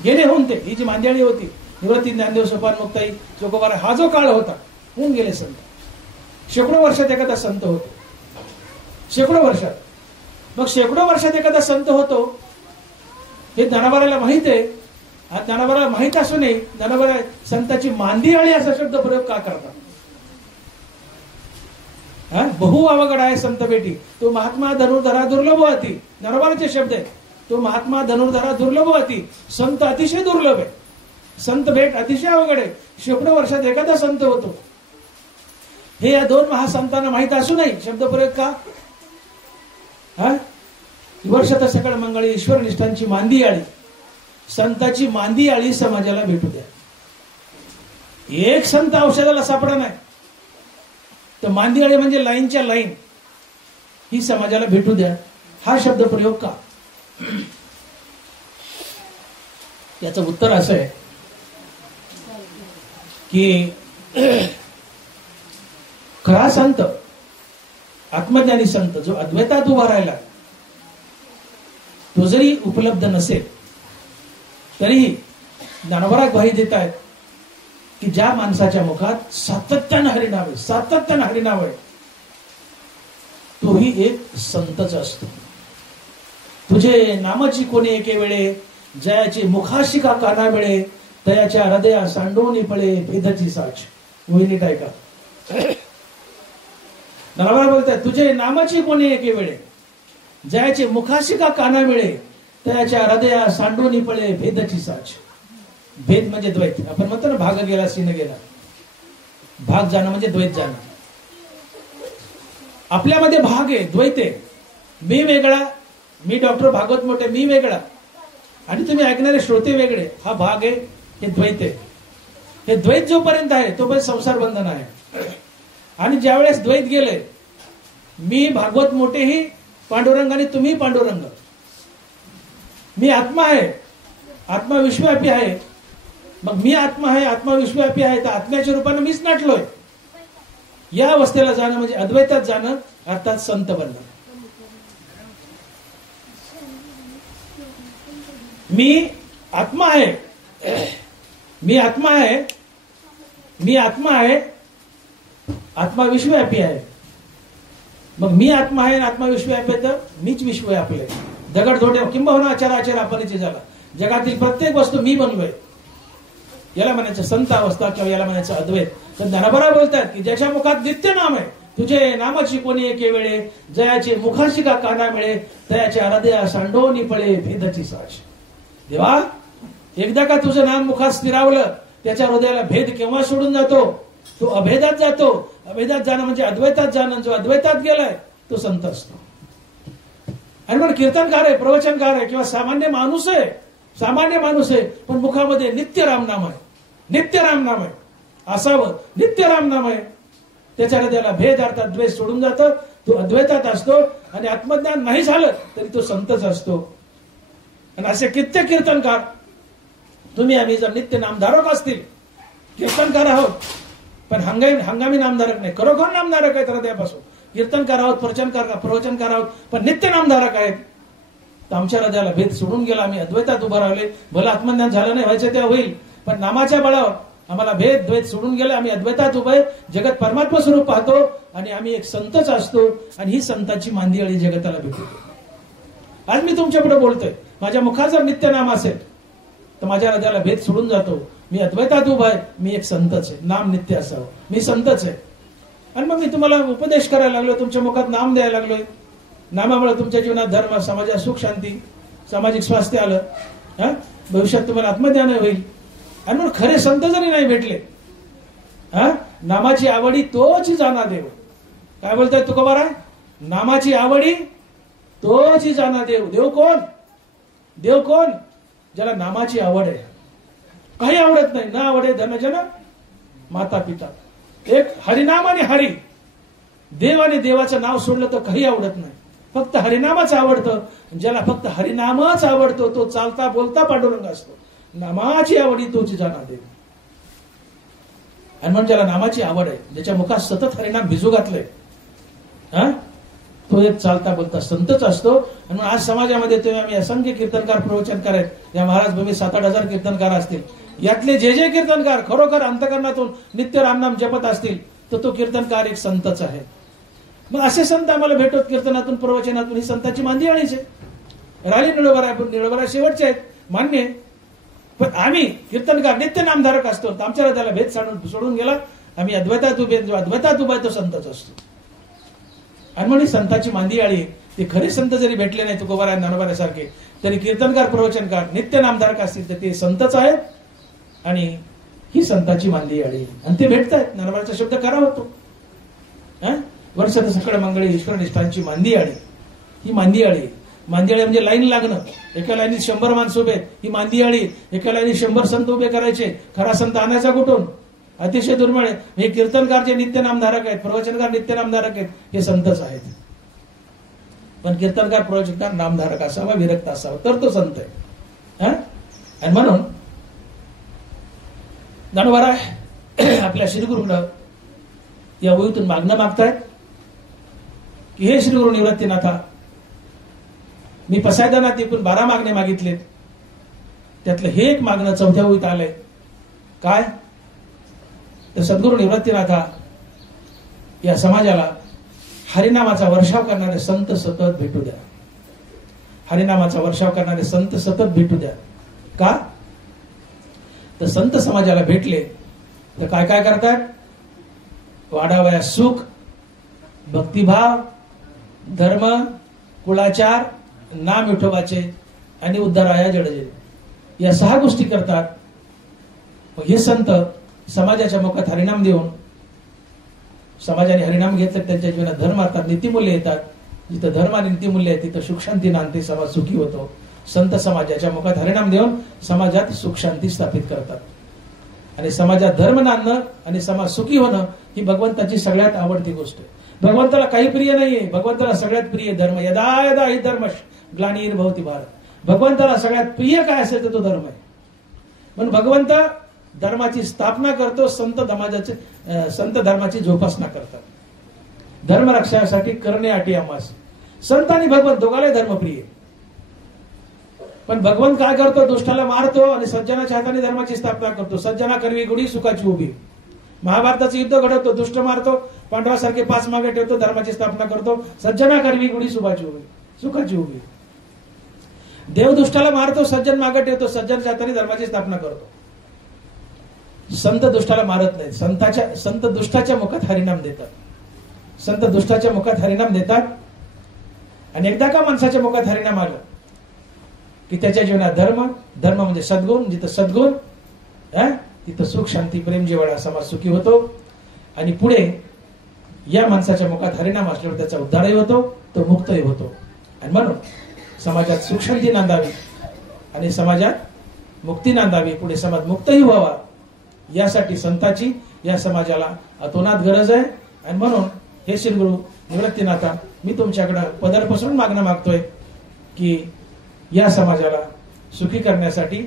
गेले. होऊन ते ही जी मांदियाळी होती निवृत्ती ज्ञानदेव सोपान मुक्ताई तुकोबारा, हा जो काळ होता होऊन गेले संत. शेकडो वर्षात एखादा संत होतो, शेकडो वर्षात. मग शेकडो वर्षात एखादा संत होतो हे ज्ञानोबाराला माहित आहे. ज्ञानोबाराला माहित असूनही ज्ञानोबारा संताची मांदी आळी असा शब्द प्रयोग का करतात? बहु अवघड आहे संत भेटी. तो महात्मा धनुर्धरा दुर्लभ अति, ज्ञानोबाराचे शब्द आहे. तो महात्मा धनुर्धरा दुर्लभ अति, संत अतिशय दुर्लभ आहे. संत भेट अतिशय अवघड आहे. शेकडो वर्षात एखादा संत होतो हे या 2 महासंतांना माहित असूनही शब्द प्रयोग का? वर्षात सकळ मंगळी ईश्वरनिष्ठांची मांदी आळी, संताची मांदी आळी समाजाला भेटू द्या. एक संत औषधाला सापडा नाही तर मांदी आळी म्हणजे लाईनच्या लाईन ही समाजाला भेटू द्या. हा शब्द प्रयोग का? याचं उत्तर असं आहे की खरा संत, आत्मज्ञानी संत जो अद्वैतात उभा राहिला, तो जरी उपलब्ध नसेल तरीही ज्ञानोबा ग्वाही देत आहेत की ज्या माणसाच्या मुखात सातत्यानं हरिनाम आहे, सातत्यानं हरिनाम आहे, तोही एक संतच असतो. तुझे नामाची कोणी एके वेळे, जयाची मुखाशिका काना वेळे, तयाच्या हृदया सांडोनी पळे भेदची साच. नीट ऐका. ज्ञानोबा बोलताय तुझे नामाची कोणी एके वेळे, जयाची मुखाशिका काना मिळे, त्याच्या हृदया सांडोनी पळे भेदची साच. भेद म्हणजे द्वैत. आपण म्हणतो ना भाग गेला सीन गेला. भाग जाणं म्हणजे द्वैत जाणं. आपल्यामध्ये भाग आहे, द्वैत आहे. मी वेगळा, मी डॉक्टर भागवत मोठे, मी वेगळा आणि तुम्ही ऐकणारे श्रोते वेगळे. हा भाग आहे, हे द्वैत आहे. हे द्वैत जोपर्यंत आहे तोपर्यंत संसार बंधन आहे. आणि ज्यावेळेस द्वैत गेले, मी भागवत मोठेही पांडुरंग आणि तुम्ही पांडुरंग, मी आत्मा आहे, आत्मा विश्वव्यापी आहे मग मी आत्मा आहे, आत्मा विश्वव्यापी आहे, तर आत्म्याच्या रूपाने मीच नाटलोय. या अवस्थेला जाणं म्हणजे अद्वैतात जाणं, अर्थात संत बनणं. मी आत्मा आहे, मी आत्मा आहे, मी आत्मा आहे, आत्मा विश्वव्यापी आहे. मग मी आत्मा आहे आणि आत्मा विश्वव्यापी आहे, तर मीच विश्वव्यापी आहे. दगड धोटे किंबहुना अचराचर अपरिचय झाला. जगातील प्रत्येक वस्तू मी बनलोय. याला म्हणायचं संत अवस्था किंवा याला म्हणायचं अद्वैत. तर ज्ञानोबा बोलतात की ज्याच्या मुखात नित्य नाम आहे, तुझे नामाची कोणी एके वेळे, जयाचे मुखाशी का काना मिळे, तयाचे हृदया सांडोनी पळे भेदाची साक्ष. देवा, एकदा का तुझं नाम मुखात स्थिरावलं, त्याच्या हृदयाला भेद केव्हा सोडून जातो? तो अभेदात जातो. अभेदात जाणं म्हणजे अद्वैतात जाणं. जो अद्वैतात गेलाय तो संत असतो. आणि मग कीर्तनकार आहे, प्रवचनकार आहे किंवा सामान्य माणूस आहे, सामान्य माणूस आहे, पण मुखामध्ये नित्य रामनाम आहे, नित्य रामनाम आहे. असावं नित्य रामनाम आहे. त्याच्या हृदयाला भेद अर्थात द्वेष सोडून जातं. तो अद्वैतात असतो. आणि आत्मज्ञान नाही झालं तरी तो संतच असतो. आणि असे कित्येक कीर्तनकार, तुम्ही आम्ही जर नित्य नामधारक असतील, कीर्तनकार आहोत पण हंगामी नामधारक नाही, खरोखर नामधारक आहेत हृदयापासून, कीर्तनकार आहोत, प्रवचनकार आहोत, पण नित्य नामधारक आहेत, तर आमच्या हृदयाला भेद सोडून गेला. आम्ही अद्वैतात उभं राहिले. भलं आत्मज्ञान झालं नाही, व्हायचं तेव्हा होईल, पण नामाच्या बळावर आम्हाला भेद द्वैत सोडून गेले. आम्ही अद्वैतात उभे, जगत परमात्मा स्वरूप पाहतो आणि आम्ही एक संतच असतो. आणि ही संतांची मांदियाळी जगताला भेटते. आज मी तुमच्या पुढे बोलतोय, माझ्या मुखात जर नित्य नाम असेल तर माझ्या हृदयाला भेद सोडून जातो. मी अद्वैतात उभा आहे, मी एक संतच आहे. नाम नित्य असावं, मी संतच आहे. आणि मग मी तुम्हाला उपदेश करायला लागलो, तुमच्या मुखात नाम द्यायला लागलोय. नामामुळे तुमच्या जीवनात धर्म, समाजात सुख शांती, सामाजिक स्वास्थ्य आलं. भविष्यात तुम्हाला आत्मज्ञान होईल. आणि म्हणून खरे संत जरी नाही भेटले, नामाची आवडी तोच जाणा देव. काय बोलताय तुकोबाराय? नामाची आवडी तोच जाणा देव. देव कोण? देव कोण? ज्याला नामाची आवड आहे. काही आवडत नाही, ना आवडे धनजन माता पिता. एक हरिनाम आणि हरी, देव आणि देवाचं नाव सोडलं तर काही आवडत नाही. फक्त हरिनामच आवडतं. ज्याला फक्त हरिनामच आवडतो तो चालता बोलता पांडुरंग असतो. नामाची आवडी तोच जाणा देव. आणि म्हणून ज्याला नामाची आवड आहे, ज्याच्या मुखात सतत हरिनाम भिजू घातलंय, तो एक चालता बोलता संतच असतो. आणि आज समाजामध्ये तेव्हा आम्ही असंख्य कीर्तनकार, प्रवचनकार आहेत. या महाराज भूमी 7-8 हजार कीर्तनकार असतील. यातले जे कीर्तनकार खरोखर अंतकरणातून नित्य रामनाम जपत असतील तर तो कीर्तनकार एक संतच आहे. मग असे संत आम्हाला भेटत कीर्तनातून, प्रवचनातून. ही संतांची मांदियाळीच आहे. राली निळोबरा शेवटचे आहेत, मान्य आहे. पण आम्ही कीर्तनकार नित्य नामधारक असतो, तर आमच्या हृदयाला भेद सोडून गेला. आम्ही अद्वैतात उभे, जो अद्वैतात उभा आहे तो संतच असतो. आणि म्हणून संतांची मांदियाळी. ते खरे संत जरी भेटले नाही तुकोबाराय, ज्ञानोबारासारखे, तरी कीर्तनकार, प्रवचनकार नित्य नामधारक असतील तर ते संतच आहेत. आणि ही संतांची मांदियाळी. आणि ते भेटतायत. ज्ञानोबाचा शब्द करा होतो, वर्षात सकळ मंगळी ईश्वर निष्ठांची मांदियाळी. ही मांदियाळी. मांदियाळी म्हणजे लाईन लागणं. एका लाईनीत 100 माणसं उभे, ही मांदियाळी. एका लाईनीत 100 संत उभे करायचे. खरा संत आणायचा कुठून? अतिशय दुर्मिळ आहे. हे कीर्तनकार जे नित्य नामधारक आहेत, प्रवचनकार नित्य नामधारक आहेत, हे संतच आहेत. पण कीर्तनकार, प्रवचनकार नामधारक असावा, विरक्त असावा, तर तो संत आहे. आणि म्हणून ज्ञानोबाराय आपल्या श्रीगुरूंना या ओळीतून मागणं मागतायत की हे श्रीगुरु निवृत्तीनाथा, मी पसायदानात एकूण 12 मागणे मागितलेत. त्यातलं हे एक मागणं 4थ्या ओळीत आलंय. काय? तर सद्गुरु निवृत्तीनाथा, या समाजाला हरिनामाचा वर्षाव करणारे संत सतत भेटू द्या. हरिनामाचा वर्षाव करणारे संत सतत भेटू द्या. का? तर संत समाजाला भेटले तर काय काय करतात? वाढावया सुख, भक्तिभाव, धर्म, कुळाचार, नाम विठोबाचे आणि उद्धाराया जडजे, या 6 गोष्टी करतात. मग हे संत समाजाच्या मुखात हरिनाम देऊन, समाजाने हरिनाम घेतलं, त्यांच्या जीवनात धर्म अर्थात नीतिमूल्य येतात. जिथं धर्म आणि नीतिमूल्य आहे तिथं सुख शांती नांदते, समाज सुखी होतो. संत समाजाच्या मुखात हरिनाम देऊन समाजात सुख शांती स्थापित करतात. आणि समाजात धर्म नांदणं आणि समाज सुखी होणं ही भगवंताची सगळ्यात आवडती गोष्ट आहे. भगवंताला काही प्रिय नाहीये. भगवंताला सगळ्यात प्रिय धर्म. यदा यदा हि धर्म ग्लानिर्भवति भारत. भगवंताला सगळ्यात प्रिय काय असेल तर तो धर्म आहे. म्हणून भगवंत धर्माची स्थापना करतो, संत धर्माची जोपासना करतात. धर्म रक्षणासाठी करणे आटी आमास. संत आणि भगवंत दोघांना धर्मप्रिय. पण भगवंत काय करतो? दुष्टाला मारतो आणि सज्जनाच्या हाताने धर्माची स्थापना करतो. सज्जना करवी गुढी सुखाची उभी. महाभारताचं युद्ध घडवतो, दुष्ट मारतो, पांडवासारखे 5 मागे ठेवतो, धर्माची स्थापना करतो. सज्जना करवी गुढी सुखाची उभी. देव दुष्टाला मारतो, सज्जन मागे ठेवतो, सज्जनाच्या हाताने धर्माची स्थापना करतो. संत दुष्टाला मारत नाहीत. संत दुष्टाच्या मुखात हरिनाम देतात. संत दुष्टाच्या मुखात हरिनाम देतात. आणि एकदा का माणसाच्या मुखात हरिनाम आलं की त्याच्या जीवनात धर्म म्हणजे सद्गुण. जिथं सद्गुण तिथं सुख, शांती, प्रेम, जिव्हाळा, समाज सुखी होतो. आणि पुढे या माणसाच्या मुखात हरिनाम असल्यावर त्याचा उद्धारही होतो, तो मुक्तही होतो. आणि म्हणून समाजात सुख शांती नांदावी आणि समाजात मुक्ती नांदावी, पुढे समाज मुक्तही व्हावा, यासाठी संतांची या समाजाला अतोनात गरज आहे. आणि म्हणून हे श्री गुरु निवृत्तीनाथा, मी तुमच्याकडे पदरपासून मागणं मागतोय की या समाजाला सुखी करण्यासाठी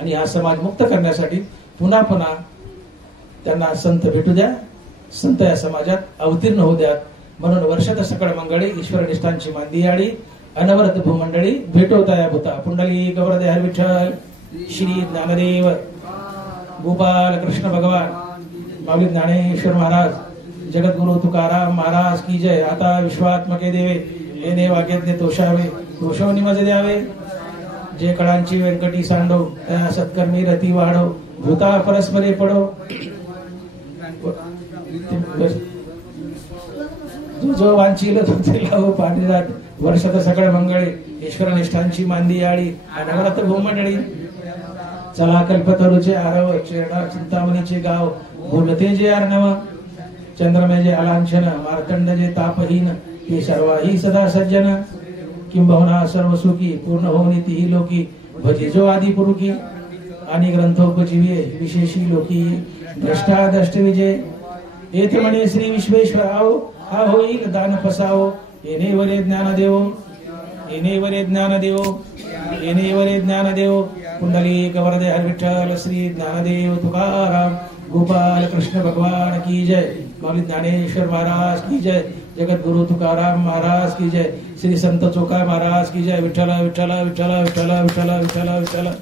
आणि हा समाज मुक्त करण्यासाठी पुन्हा पुन्हा त्यांना संत भेटू द्या, संत या समाजात अवतीर्ण होऊ द्यात. म्हणून वर्षात सकळ मंगळी ईश्वर निष्ठांची मांदी आडी अनवरत भूमंडळी भेटवता या भूता. पुंडली गौरदे हर विठ्ठल श्री ज्ञानदेव गोपाल कृष्ण भगवान माऊली ज्ञानेश्वर महाराज जगद्गुरु तुकाराम महाराज की जय. आता विश्वात्मके देवे येणे वाक्यज्ञ तोषावे तोषो निमज द्यावे. जे कळांची व्यंकटी सांडो त्या सत्कर्मी रती वाढो भूता परस्परे पडो. जो वांचील तो पाठीरात वर्षात सकळ मंगळे ईश्वर निष्ठांची मांदी आळी अनवरत भूमंडळी. चला कल्पतरूचे आरव चेडा चिंतामणीचे गाव बोलते जे अर्णव. चंद्रमे जे अलांछन मार्तंड जे तापहीन हे सर्वाही सदा सज्जन. किंबहुना सर्व सुखी पूर्ण होनी तीही लोकी भजे जो आदि पुरुकी. आणि ग्रंथोपजीवे विशेषी लोकी द्रष्टा दष्ट विजय. येथ म्हणे श्री विश्वेश्वराव हा होईल दान फसावो. येणे वरे ज्ञान देवो येणे वरे ज्ञान देवो येणे वरे ज्ञान देवो. पुंडलिक वरदे हर विठ्ठल श्री ज्ञानदेव तुकाराम गोपाल कृष्ण भगवान की जय. माऊली ज्ञानेश्वर महाराज की जय. जगद्गुरु तुकाराम महाराज की जय. श्री संत चोखा महाराज की जय. विठ्ठल विठ्ठल विठ्ठल विठ्ठल विठ्ठल विठ्ठल विठ्ठल.